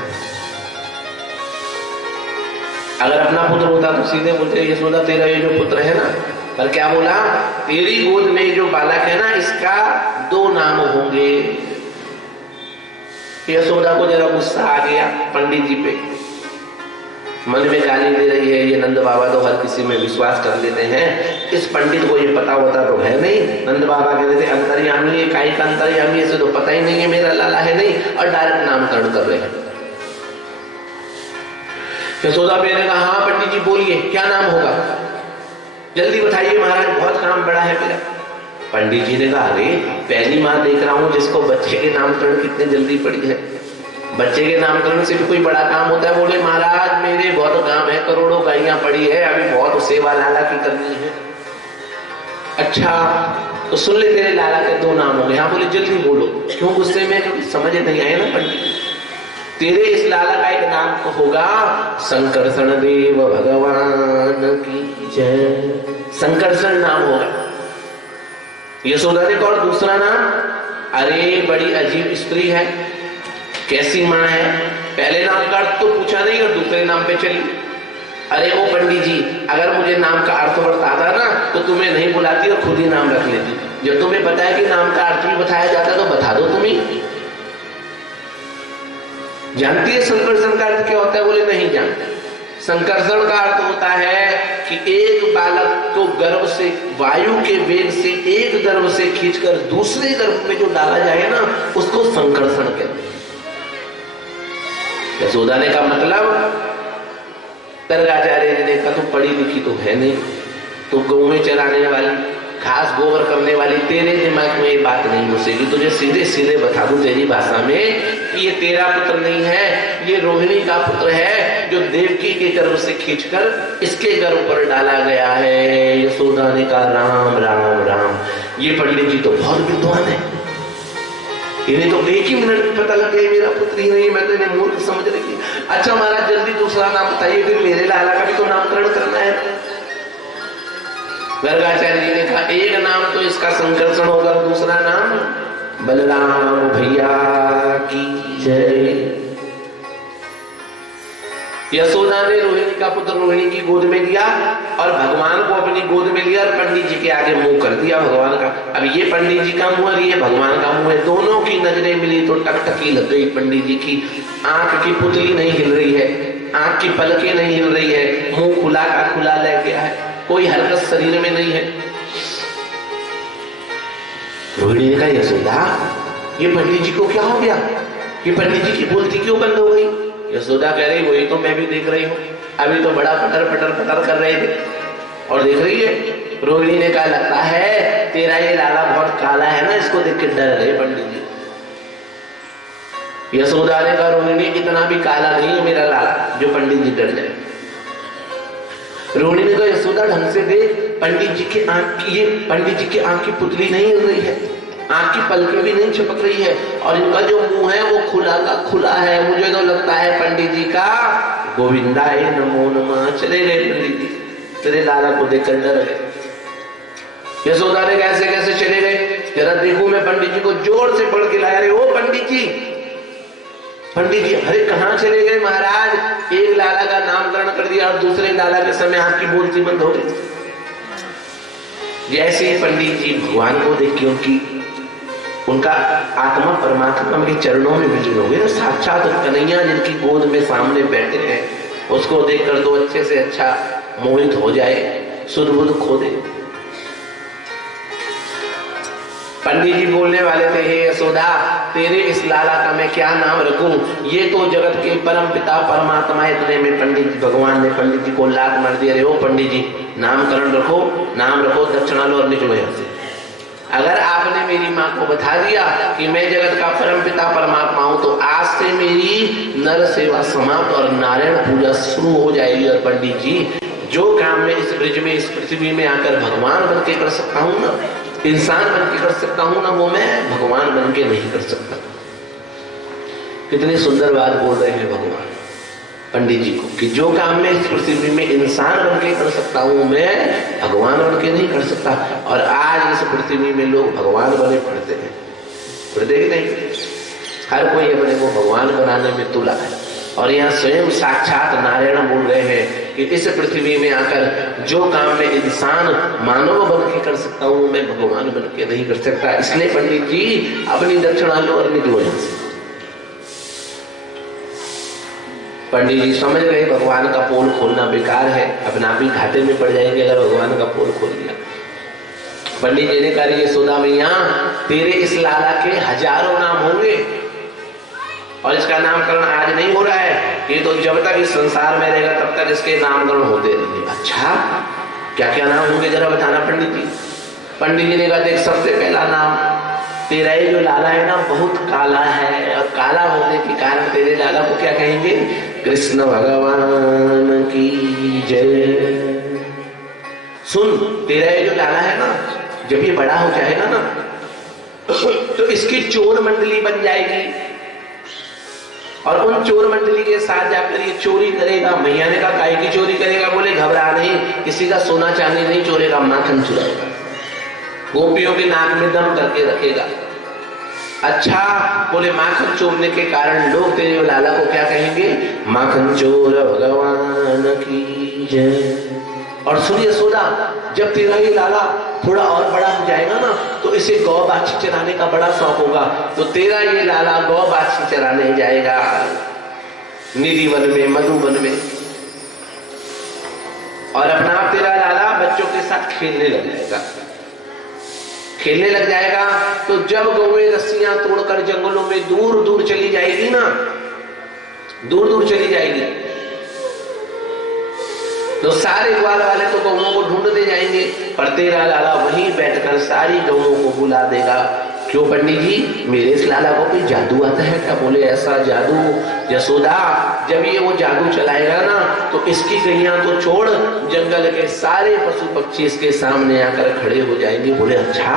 अगर अपना पुत्र होता तो सीधे बोलते, यशोदा तेरा ये जो पुत्र है ना, पर क्या बोला, तेरी गोद में जो बालक है ना, इसका 2 नाम होंगे। यशोदा को जरा गुस्सा आ गया पंडित जी पे, मन में गाली दे रही है, ये नंद बाबा तो हर किसी में विश्वास कर लेते हैं, इस पंडित को ये पता होता तो है नहीं। नंद बाबा कहते थे अंतर्यामी है, काई का अंतर्यामी, ऐसे तो पता ही नहीं है मेरा लाला है नहीं, और डायरेक्ट नामकरण कर रहे हैं। यशोदा ने कहा, हाँ पंडित जी बोलिए क्या नाम होगा, जल्दी बताइए महाराज, बहुत काम बड़ा है मेरा। पंडित जी ने कहा, अरे पहली बार देख रहा हूं जिसको बच्चे के नामकरण कितने जल्दी पड़ी है, बच्चे के नामकरण से भी कोई बड़ा काम होता है। बोले महाराज मेरे बहुत काम है, करोड़ों गायियां पड़ी है, अभी बहुत सेवा लाला की करनी है। अच्छा तो सुन ले, तेरे लाला के 2 नाम हो गए। हाँ बोले जल्दी बोलो, क्यों गुस्से में, कभी समझ नहीं आए ना पंडित। तेरे इस लाला का एक नाम होगा संकर्षण देव भगवान की जय, संकर्षण नाम होगा। यशोदा ने कहा दूसरा नाम, अरे बड़ी अजीब स्त्री है, कैसी माँ है, पहले नाम का अर्थ तो पूछा नहीं और दूसरे नाम पे चली। अरे ओ पंडित जी, अगर मुझे नाम का अर्थ बताता ना तो तुम्हें नहीं बुलाती और खुद ही नाम रख लेती। जब तुम्हें पता है कि नाम का अर्थ भी बताया जाता तो बता दो तुम्हें। जानती है संकर्षण का अर्थ क्या होता है? बोले नहीं जानते। संकर्षण का अर्थ होता है कि एक बालक को गर्भ से, वायु के वेग से एक गर्भ से खींचकर दूसरे गर्भ में जो डाला जाए ना, उसको संकर्षण कहते हैं। यशोदा ने कहा मतलब? गर्गाचार्य जी ने कहा तू पढ़ी लिखी तो है नहीं, तू गऊ में चराने वाली, घास गोबर करने वाली, तेरे दिमाग में ये बात नहीं घुसेगी। तुझे सीधे सीधे बता दूं तेरी भाषा में कि ये तेरा पुत्र नहीं है, ये रोहिणी का पुत्र है जो देवकी के गर्भ से खींचकर इसके गर्भ पर डाला गया है। यशोदा ने कहा राम राम राम, ये पंडित जी तो बहुत विद्वान है, इन्हें तो एक ही मिनट में पता लग गया मेरा पुत्र ही नहीं, मैं तो इन्हें मूर्ख समझ रही थी। अच्छा महाराज जल्दी दूसरा नाम बताइए, फिर मेरे लाला का भी तो नामकरण करना है। गर्गाचार्य जी ने कहा एक नाम तो इसका संकर्षण होगा, दूसरा नाम बलराम भैया की जय। यशोदा ने रोहिणी का पुत्र रोहिणी की गोद में लिया और भगवान को अपनी गोद में लिया और पंडित जी के आगे मुंह कर दिया भगवान का। अब ये पंडित जी का मुंह है, ये भगवान का मुंह है, दोनों की नजरें मिली तो टकटकी लग गई। पंडित जी की आंख की पुतली नहीं हिल रही है, आंख की पलकें नहीं हिल रही है, मुंह खुला का खुला रह गया है, कोई हरकत शरीर में नहीं है। रोहिणी ने कहा यशोदा ये पंडित जी को क्या हो गया, ये पंडित जी की बोलती क्यों बंद हो गई? यशोदा कह रही वही तो मैं भी देख रही हूँ, अभी तो बड़ा पटर पटर पटर कर रहे थे और देख रही है। रोहिणी ने कहा लगता है तेरा ये लाला बहुत काला है ना, इसको देख के डर गए पंडित जी। यशोदा ने कहा रोहिणी इतना भी काला नहीं है मेरा लाला जो पंडित जी डर जाए। रोहिणी ने कहा यशोदा ढंग से देख, पंडित जी की आंख की, ये पंडित जी की आंख की पुतली नहीं हिल रही है, आंख की पलकें भी नहीं चिपक रही है और इनका जो मुंह है वो खुला का खुला है। मुझे तो लगता है पंडित जी का गोविंदाय नमो नमः। चले गए पंडित जी, तेरे लाला को देखकर डर गए। यशोदा ने कैसे कैसे चले गए, जरा देखो। मैं पंडित जी को जोर से पकड़ के लाया, रे ओ पंडित जी, पंडित जी अरे कहाँ चले गए महाराज? एक लाला का नामकरण कर दिया और दूसरे लाला के समय आपकी बोलती बंद हो गई। जैसे पंडित जी भगवान को देख के उनका आत्मा परमात्मा के चरणों में विलीन हो गई ना, साक्षात कन्हैया जिनकी गोद में सामने बैठे हैं, उसको देखकर तो अच्छे से अच्छा मोहित हो जाए, सुध बुध खो दे। पंडित जी बोलने वाले थे हे यशोदा तेरे इस लाला का मैं क्या नाम रखूं? ये तो जगत के परम पिता परमात्मा। इतने में पंडित जी, भगवान ने पंडित जी को लात मार दिया, रे ओ पंडित जी नामकरण रखो, नाम रखो, दक्षिणा लो और निकलो यहाँ से। अगर आपने मेरी माँ को बता दिया कि मैं जगत का परमपिता परमात्मा हूं, तो आज से मेरी नर सेवा समाप्त और नारायण पूजा शुरू हो जाएगी। और पंडित जी, जो काम मैं इस ब्रिज में, इस पृथ्वी में आकर भगवान बन के कर सकता हूँ ना, इंसान बन के कर सकता हूँ ना, वो मैं भगवान बन के नहीं कर सकता। कितनी सुंदर बात बोल रहे हैं भगवान पंडित जी को, कि जो काम मैं इस पृथ्वी में इंसान बन के कर सकता हूँ, मैं भगवान बन के नहीं कर सकता। और आज इस पृथ्वी में लोग भगवान बने पड़ते हैं, पढ़ते कि नहीं? हर कोई अपने को भगवान बनाने में तुला है। और यहाँ स्वयं साक्षात नारायण बोल रहे हैं कि इस पृथ्वी में आकर जो काम मैं इंसान मानव बन के कर सकता हूँ, मैं भगवान बन के नहीं कर सकता। इसलिए पंडित जी अपनी दक्षिणा लो और निकलो यहाँ से। पंडित जी समझ गए भगवान का पोल खोलना बेकार है, अपना आप ही घाटे में पड़ जाएंगे अगर भगवान का पोल खोल दिया। पंडित जी ने कहा, यशोदा मैया, तेरे इस लाला के हजारों नाम होंगे और इसका नामकरण आज नहीं हो रहा है, ये तो जब तक इस संसार में रहेगा तब तक इसके नामकरण होते रहेंगे। अच्छा, क्या क्या नाम होंगे जरा बताना पंडित जी। पंडित जी ने कहा, देख, सबसे पहला नाम, तेरा ये जो लाला है ना बहुत काला है, और काला होने के कारण तेरे लाला को क्या कहेंगे? कृष्ण भगवान की जय। सुन, तेरा ये जो लाला है ना, जब ये बड़ा हो जाएगा ना तो इसकी चोर मंडली बन जाएगी और उन चोर मंडली के साथ जाकर ये चोरी करेगा। मैया ने कहा, काय की चोरी करेगा? बोले, घबरा नहीं, किसी का सोना चांदी नहीं चोरेगा, माखन चुराएगा, गोपियों के नाक में दम करके रखेगा। अच्छा, बोले माखन चोरने के कारण लोग तेरे लाला को क्या कहेंगे? माखन चोर भगवान की जय। और सुनिए यशोदा, जब तेरा ये लाला थोड़ा और बड़ा हो जाएगा ना तो इसे गौ बाछी चराने का बड़ा शौक होगा, तो तेरा ये लाला गौ बाछी चराने जाएगा निधि वन में, मधु वन में, और अपना तेरा लाला बच्चों के साथ खेलने लग जाएगा। खेलने लग जाएगा तो जब गौएं रस्सियां तोड़कर जंगलों में दूर दूर चली जाएगी ना, दूर दूर चली जाएगी, तो सारे ग्वाल वाले तो गौओं को ढूंढते जाएंगे, पर तेरा लाला वहीं बैठकर सारी गौओं को बुला देगा। क्यों पंडित जी, मेरे इस लाला को कोई जादू आता है क्या? बोले, ऐसा जादू यशोदा, जब ये वो जादू चलाएगा ना तो इसकी गैया तो छोड़, जंगल के सारे पशु पक्षी इसके सामने आकर खड़े हो जाएंगे। बोले, अच्छा,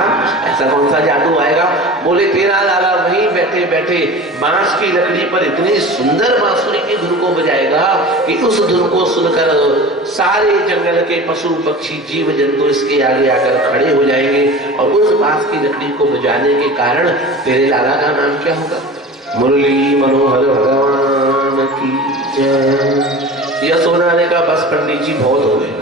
ऐसा कौन सा जादू आएगा? बोले, तेरा लाला वहीं बैठे बैठे बांस की लकड़ी पर इतनी सुंदर बांसुरी की धुन को बजाएगा कि उस धुन को सुनकर सारे जंगल के पशु पक्षी जीव जंतु इसके आगे आकर खड़े हो जाएंगे, और उस बांस की लकड़ी को बजाने के कारण तेरे लाला का नाम क्या होगा? मुरली मनोहर भगवान की जय। यशोदा ने कहा, बस पंडित जी बहुत हो गए,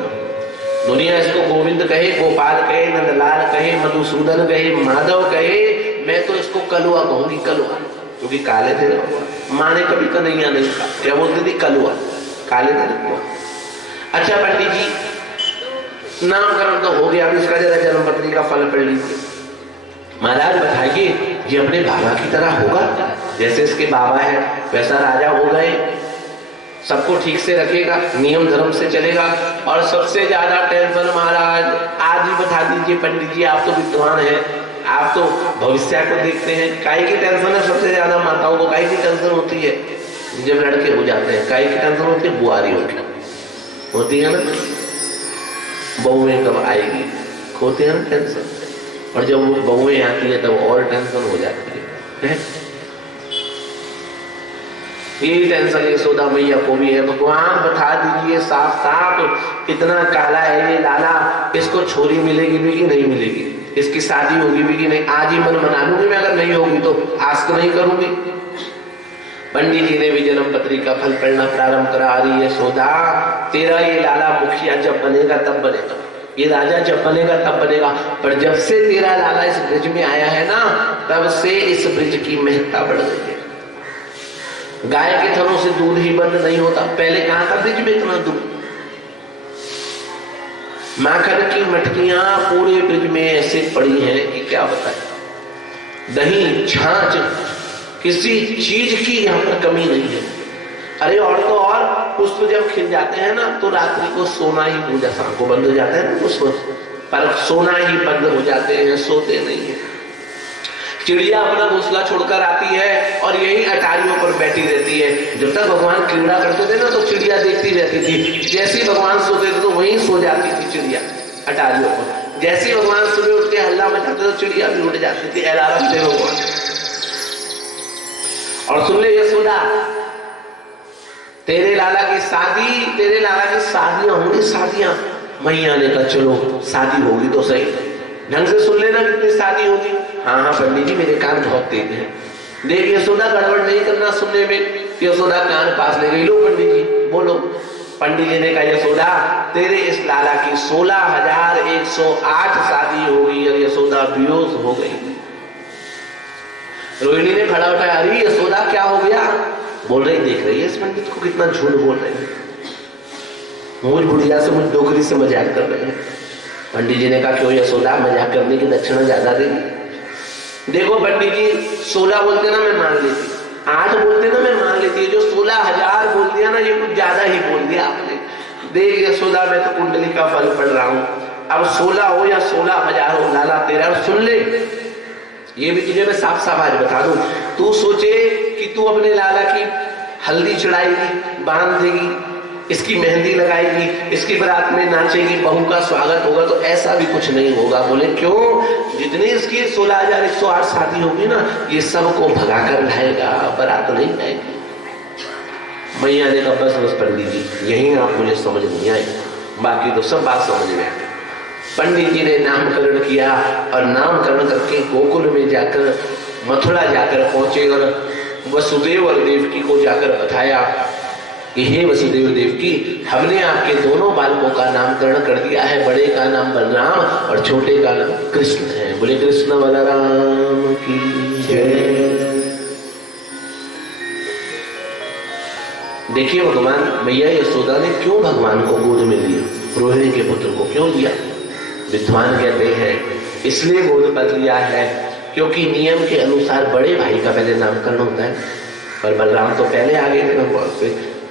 दुनिया इसको गोविंद कहे, गोपाल कहे, नंदलाल कहे, मधुसूदन कहे, माधव कहे, मैं तो इसको कलुआ कहूंगी, कलुआ, क्योंकि काले थे ना। माँ ने कभी कन्हैया नहीं कहा, क्या बोलती थी? कलुआ, काले थे। अच्छा पंडित जी, नामकरण तो हो गया, अब इसका जरा जन्म पत्री का फल पढ़ लीजिए। महाराज बताइए, ये अपने बाबा की तरह होगा? जैसे इसके बाबा है वैसा राजा हो गए, सबको ठीक से रखेगा, नियम धर्म से चलेगा। और सबसे ज्यादा टेंशन महाराज आज ही बता दीजिए पंडित जी, आप तो विद्वान हैं, आप तो भविष्य को देखते हैं, काहे की टेंशन है सबसे ज्यादा माताओं को? काहे की टेंशन होती है जब लड़के हो जाते हैं? काहे की टेंशन होती है? बुआरी होती है ना, बहुएं कब आएगी, होते हैं ना टेंशन। और जब वो बहुएं आती है तब और टेंशन हो जाती है। यही टेंशन यशोदा मैया को भी है। भगवान बता दीजिए साफ साफ, इतना काला है ये लाला, इसको छोरी मिलेगी भी कि नहीं मिलेगी? इसकी शादी होगी भी कि नहीं? आज ही मन मना लूंगी मैं, अगर नहीं होगी तो आज तो नहीं करूंगी। पंडित जी ने भी जन्म पत्री का फल पढ़ना प्रारंभ करा। रही है यशोदा, तेरा ये लाला मुखिया जब बनेगा तब बनेगा, ये राजा जब बनेगा तब बनेगा, पर जब से तेरा लाला इस ब्रिज में आया है ना, तब से इस ब्रिज की महत्ता बढ़ गई है। गाय के थनों से दूध ही बंद नहीं होता, पहले कहां था ब्रिज में इतना दूध? माखन की मटकियां पूरे ब्रिज में ऐसे पड़ी हैं कि क्या बताएं। दही, छाछ, किसी चीज की यहाँ पर कमी नहीं है। अरे और तो और पुष्प जब खिल जाते हैं ना तो रात्रि को सोना ही पूजा, शाम को बंद हो जाता है ना पुष्प, पर सोना ही बंद हो जाते हैं, सोते नहीं है। चिड़िया अपना घोंसला छोड़कर आती है और यही अटारियों पर बैठी रहती है। जब तक भगवान क्रीड़ा करते थे ना तो चिड़िया देखती रहती थी। जैसे ही भगवान सोते थे तो वहीं सो जाती थी चिड़िया अटारियों पर। जैसे ही भगवान सुबह उठ के हल्ला मचाते तो चिड़िया भी उड़ जाती थी, अलार्म थे भगवान। और सुन ले यशोदा, तेरे लाला की शादियां होंगी, शादियां। मैया ने कहा चलो शादी होगी तो सही, ढंग से सुन लेना कितनी शादी होगी। हाँ हाँ पंडित जी, मेरे कान बहुत तेज है। देख यशोदा, गड़बड़ नहीं करना सुनने में। यशोदा कान पास ले गई, लो पंडित जी बोलो। पंडित जी ने कहा यशोदा, तेरे इस लाला की 16,108 शादी हो गई। और यशोदा बेहोश हो गई। रोहिणी ने खड़ा उठाया, अरे यशोदा क्या हो गया? बोल रही, देख रही है इस पंडित को कितना झूठ बोल रहे हैं, मुझ बुढ़िया से, मुझ डोकरी से मजाक कर रहे हैं। पंडित जी ने कहा क्यों यशोदा, मजाक करने की दक्षिणा ज्यादा देगी। देखो पंडित जी, 16 बोलते ना मैं मान लेती, 8 बोलते ना मैं मान लेती, जो 16,000 बोल दिया ना ये कुछ ज्यादा ही बोल दिया आपने। देख यशोदा, मैं तो कुंडली का फल पढ़ रहा हूं, अब 16 हो या 16,000 हो, लाला तेरा। सुन ले, ये भी तुझे मैं साफ साफ आज बता दूं, तू सोचे कि तू अपने लाला की हल्दी चढ़ाएगी, बांध देगी, इसकी मेहंदी लगाएगी, इसकी बारात में नाचेगी, बहू का स्वागत होगा, तो ऐसा भी कुछ नहीं होगा। बोले क्यों? जितनी इसकी 16,108 शादी होगी ना, ये सबको भगा कर लाएगा, बारात नहीं आएगी। मैया ने कहा बस पंडित जी, यही आप मुझे समझ नहीं आए, बाकी तो सब बात समझ में आई। पंडित जी ने नामकरण किया और नामकरण करके गोकुल में जाकर, मथुरा जाकर पहुंचे और वसुदेव और देवकी को जाकर बताया कि हे वसुदेव देवकी, हमने आपके दोनों बालकों का नामकरण कर दिया है। बड़े का नाम बलराम और छोटे का नाम कृष्ण है। बोले कृष्ण बलराम की जय। देखिए भगवान, मैया यशोदा ने क्यों भगवान को गोद में लिया, रोहिणी के पुत्र को क्यों लिया? विद्वान कहते हैं इसलिए गोद पर लिया है क्योंकि नियम के अनुसार बड़े भाई का पहले नामकरण होता है, और बलराम तो पहले आ गए थे भगवान से,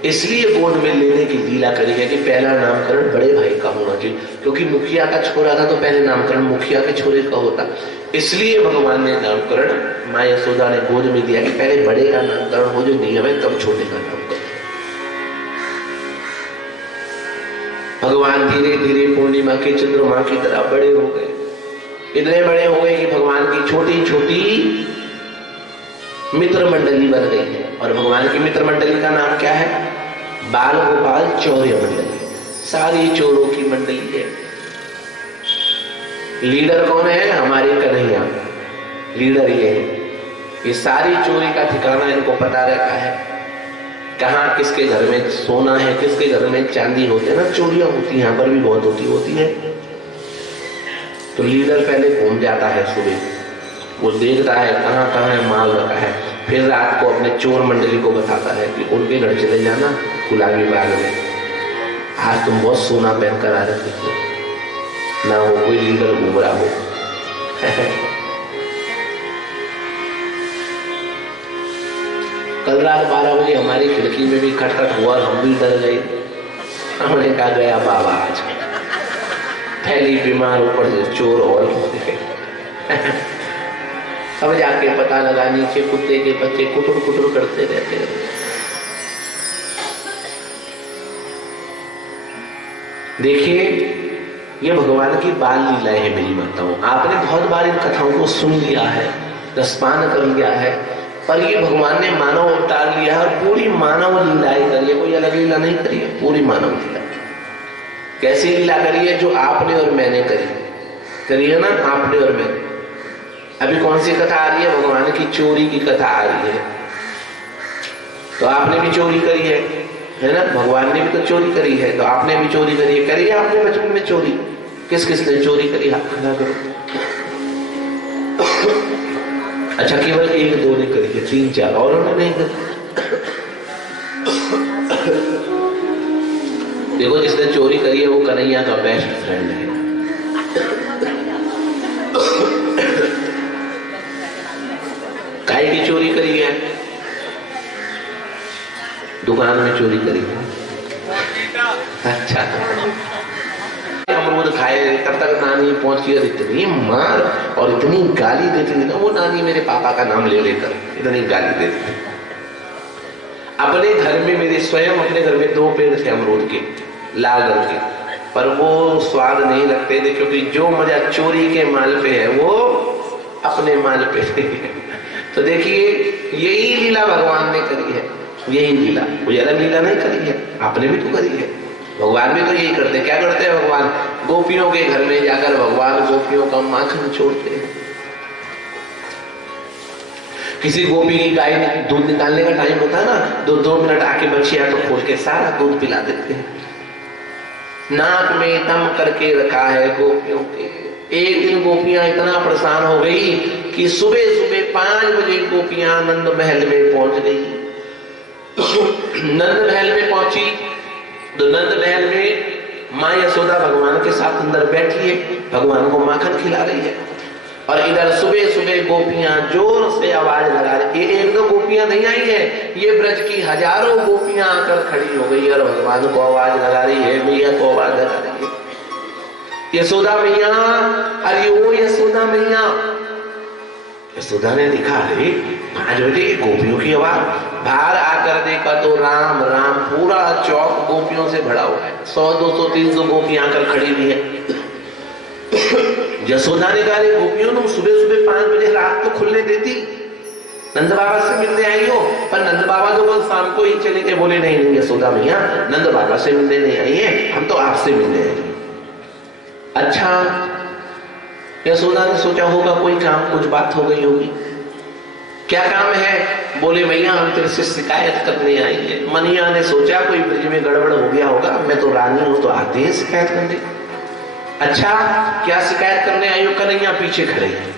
इसलिए गोद में लेने की लीला करी है कि पहला नामकरण बड़े भाई का होना चाहिए। क्योंकि मुखिया का छोरा था तो पहले नामकरण मुखिया के छोरे का होता, इसलिए भगवान ने नामकरण माँ यशोदा ने गोद में दिया कि पहले बड़े का नामकरण हो जो नियम है, तब छोटे का नामकरण। भगवान धीरे धीरे पूर्णिमा के चंद्रमा की तरह बड़े हो गए, इतने बड़े हो गए कि भगवान की छोटी छोटी मित्र मंडली बन गई है। और भगवान की मित्र मंडली का नाम क्या है? बाल गोपाल चौर्य मंडली, सारी चोरों की मंडली है। लीडर कौन है? हमारे कन्हैया लीडर ये है। ये सारी चोरी का ठिकाना इनको पता रहता है, कहाँ किसके घर में सोना है, किसके घर में चांदी होती है ना, चोरियां होती है, यहाँ पर भी बहुत होती है। तो लीडर पहले घूम जाता है सुबह, वो देखता है कहाँ कहाँ माल रखा है, फिर रात को अपने चोर मंडली को बताता है कि उनके घर चले जाना गुलाबी बाग में, आज तुम बहुत सोना पहनकर आ रहे हो, ना हो कोई लीडर घूम रहा हो। कल रात 12 बजे हमारी खिड़की में भी खटखट हुआ, हम भी डर गए। हमने कहा गया बाबा आज पहली बीमार, ऊपर से चोर और अब जाके पता लगा नीचे कुत्ते के बच्चे कुटुर कुटुर करते रहते हैं। देखिए ये भगवान की बाल लीला है मेरी माताओं। आपने बहुत बार इन कथाओं को सुन लिया है, रसपान कर लिया है, पर ये भगवान ने मानव अवतार लिया और पूरी मानव लीलाएं करी है, कोई अलग लीला नहीं करी है, पूरी मानव लीला। कैसी लीला करी है? जो आपने और मैंने करी है ना, आपने और मैंने। अभी कौन सी कथा आ रही है? भगवान की चोरी की कथा आ रही है। तो आपने भी चोरी करी है ना, भगवान ने भी तो चोरी करी है, तो आपने भी चोरी करी है आपने बचपन में चोरी? किस किस ने चोरी करी? हाथ खड़ा करो। अच्छा, केवल 1-2 ने करी है, 3-4 और नहीं करी। देखो जिसने चोरी करी है वो कन्हैया का बेस्ट फ्रेंड है। काय की चोरी करी है? दुकान में चोरी करी है। अच्छा, अमरूद खाए, तब तक नानी पहुंची और इतनी मार और इतनी गाली देती थी ना वो नानी मेरे पापा का नाम ले लेकर, इतनी गाली देती थी। अपने घर में मेरे स्वयं अपने घर में 2 पेड़ थे अमरूद के, लाल रंग के, पर वो स्वाद नहीं लगते थे, क्योंकि जो मजा चोरी के माल पे है वो अपने माल पे है। तो देखिए यही लीला भगवान ने करी है, यही लीला, कोई अलग लीला नहीं करी है, आपने भी तो करी है। भगवान भी तो यही करते, क्या करते हैं भगवान? गोपियों के घर में जाकर भगवान गोपियों का माखन छोड़ते हैं। किसी गोपी की गाय दूध निकालने का टाइम होता है ना, 2 मिनट आके बच्चियां तो खोल के सारा दूध पिला देते हैं। नाक में दम करके रखा है गोपियों के। एक दिन गोपियां इतना परेशान हो गई कि सुबह सुबह 5 बजे गोपियां नंद महल में पहुंच गई। नंद महल में पहुंची तो नंद महल में माँ यशोदा भगवान के साथ अंदर बैठी है, भगवान को माखन खिला रही है, और इधर सुबह सुबह गोपियां जोर से आवाज लगा रही। ये 1-2 गोपियां नहीं आई है, ये ब्रज की हजारों गोपियां आकर खड़ी हो गई और भगवान को आवाज लगा रही है, मैया को आवाज लगा रही है, यशोदा मैया, अरे ओ यशोदा मैया। यशोदा ने देखा, अरे 5 बजे की गोपियों की आवाज, बाहर आकर देखा तो राम राम पूरा चौक गोपियों से भरा हुआ है, 100, 200, 300 गोपियां आकर खड़ी हुई है। यशोदा ने कहा, गोपियों तुम सुबह सुबह 5 बजे रात को खुलने देती, नंद बाबा से मिलने आई हो, पर नंद बाबा तो कल शाम को ही चले गए। बोले नहीं नहीं यशोदा मैया, नंद बाबा से मिलने नहीं आई है, हम तो आपसे मिलने आए। अच्छा, यशोदा ने सोचा होगा कोई काम, कुछ बात हो गई होगी, क्या काम है? बोले मैया हम तेरे से शिकायत करने आई है। मनिया ने सोचा कोई ब्रज में गड़बड़ हो गया होगा, मैं तो रानी हूं तो आते हैं शिकायत करने। अच्छा, क्या शिकायत करने आई हो? कन्हैया पीछे खड़े हैं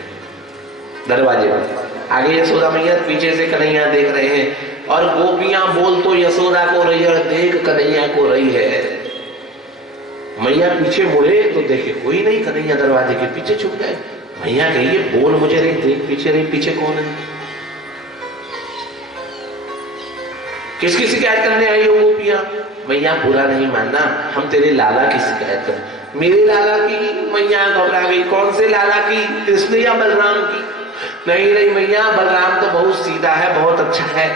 दरवाजे पर, आगे यशोदा मैया, पीछे से कन्हैया देख रहे हैं, और गोपियां बोल तो यशोदा को रही है, देख कन्हैया को रही है। मैया पीछे मुड़े तो देखे कोई नहीं, कन्हैया दरवाजे के पीछे छुप गए। मैया कहिए बोल मुझे रही, देख पीछे रही, पीछे कौन है? किसकी शिकायत करने आई हो गोपियां? मैया बुरा नहीं मानना, हम तेरे लाला की शिकायत कर। मेरे लाला की? मैया घबरा गई, कौन से लाला की, कृष्ण या बलराम की? नहीं नहीं मैया, बलराम तो बहुत सीधा है, बहुत अच्छा है,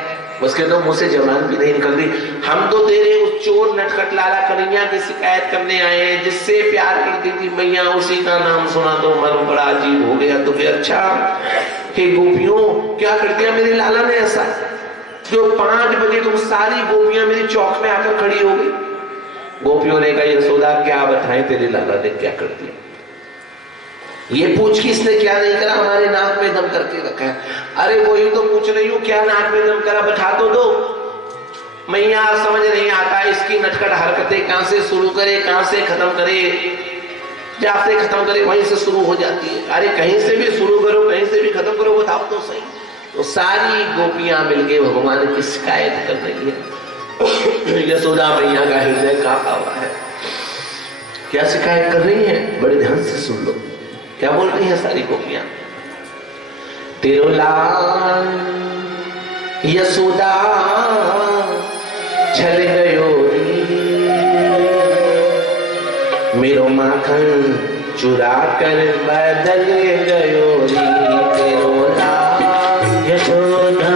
उसके तो मुंह से जबान भी नहीं निकल रही। हम तो तेरे उस चोर नटखट लाला कन्हैया की शिकायत करने आए हैं, जिससे प्यार करती थी मैया, उसी का नाम सुना तो मन बड़ा अजीब हो गया। तो अच्छा हे गोपियों, क्या कर दिया मेरे लाला ने ऐसा जो 5 बजे तुम सारी गोपियां मेरी चौक में आकर खड़ी हो गई? गोपियों ने कहा यशोदा क्या बताएं तेरे लाला ने क्या कर दिया। ये पूछ कि इसने क्या नहीं करा, हमारे नाक में दम करके रखा है। अरे वही तो पूछ रही हूँ, क्या नाक में दम करा, बता तो दो। मैया समझ नहीं आता इसकी नटखट हरकतें, कहां से शुरू करे कहां से खत्म करे, जहां से खत्म करे वहीं से शुरू हो जाती है। अरे कहीं से भी शुरू करो कहीं से भी खत्म करो, बताओ तो सही। तो सारी गोपियां मिलके भगवान की शिकायत कर रही है। यशोदा मैया का हृदय कांपा हुआ है, क्या शिकायत कर रही है, बड़े ध्यान से सुन लो क्या बोल रही है सारी गोपियां। तेरो लाल यशोदा छल गयो री, मेरो माखन चुरा कर बदल गयो री। तेरो लाल यशोदा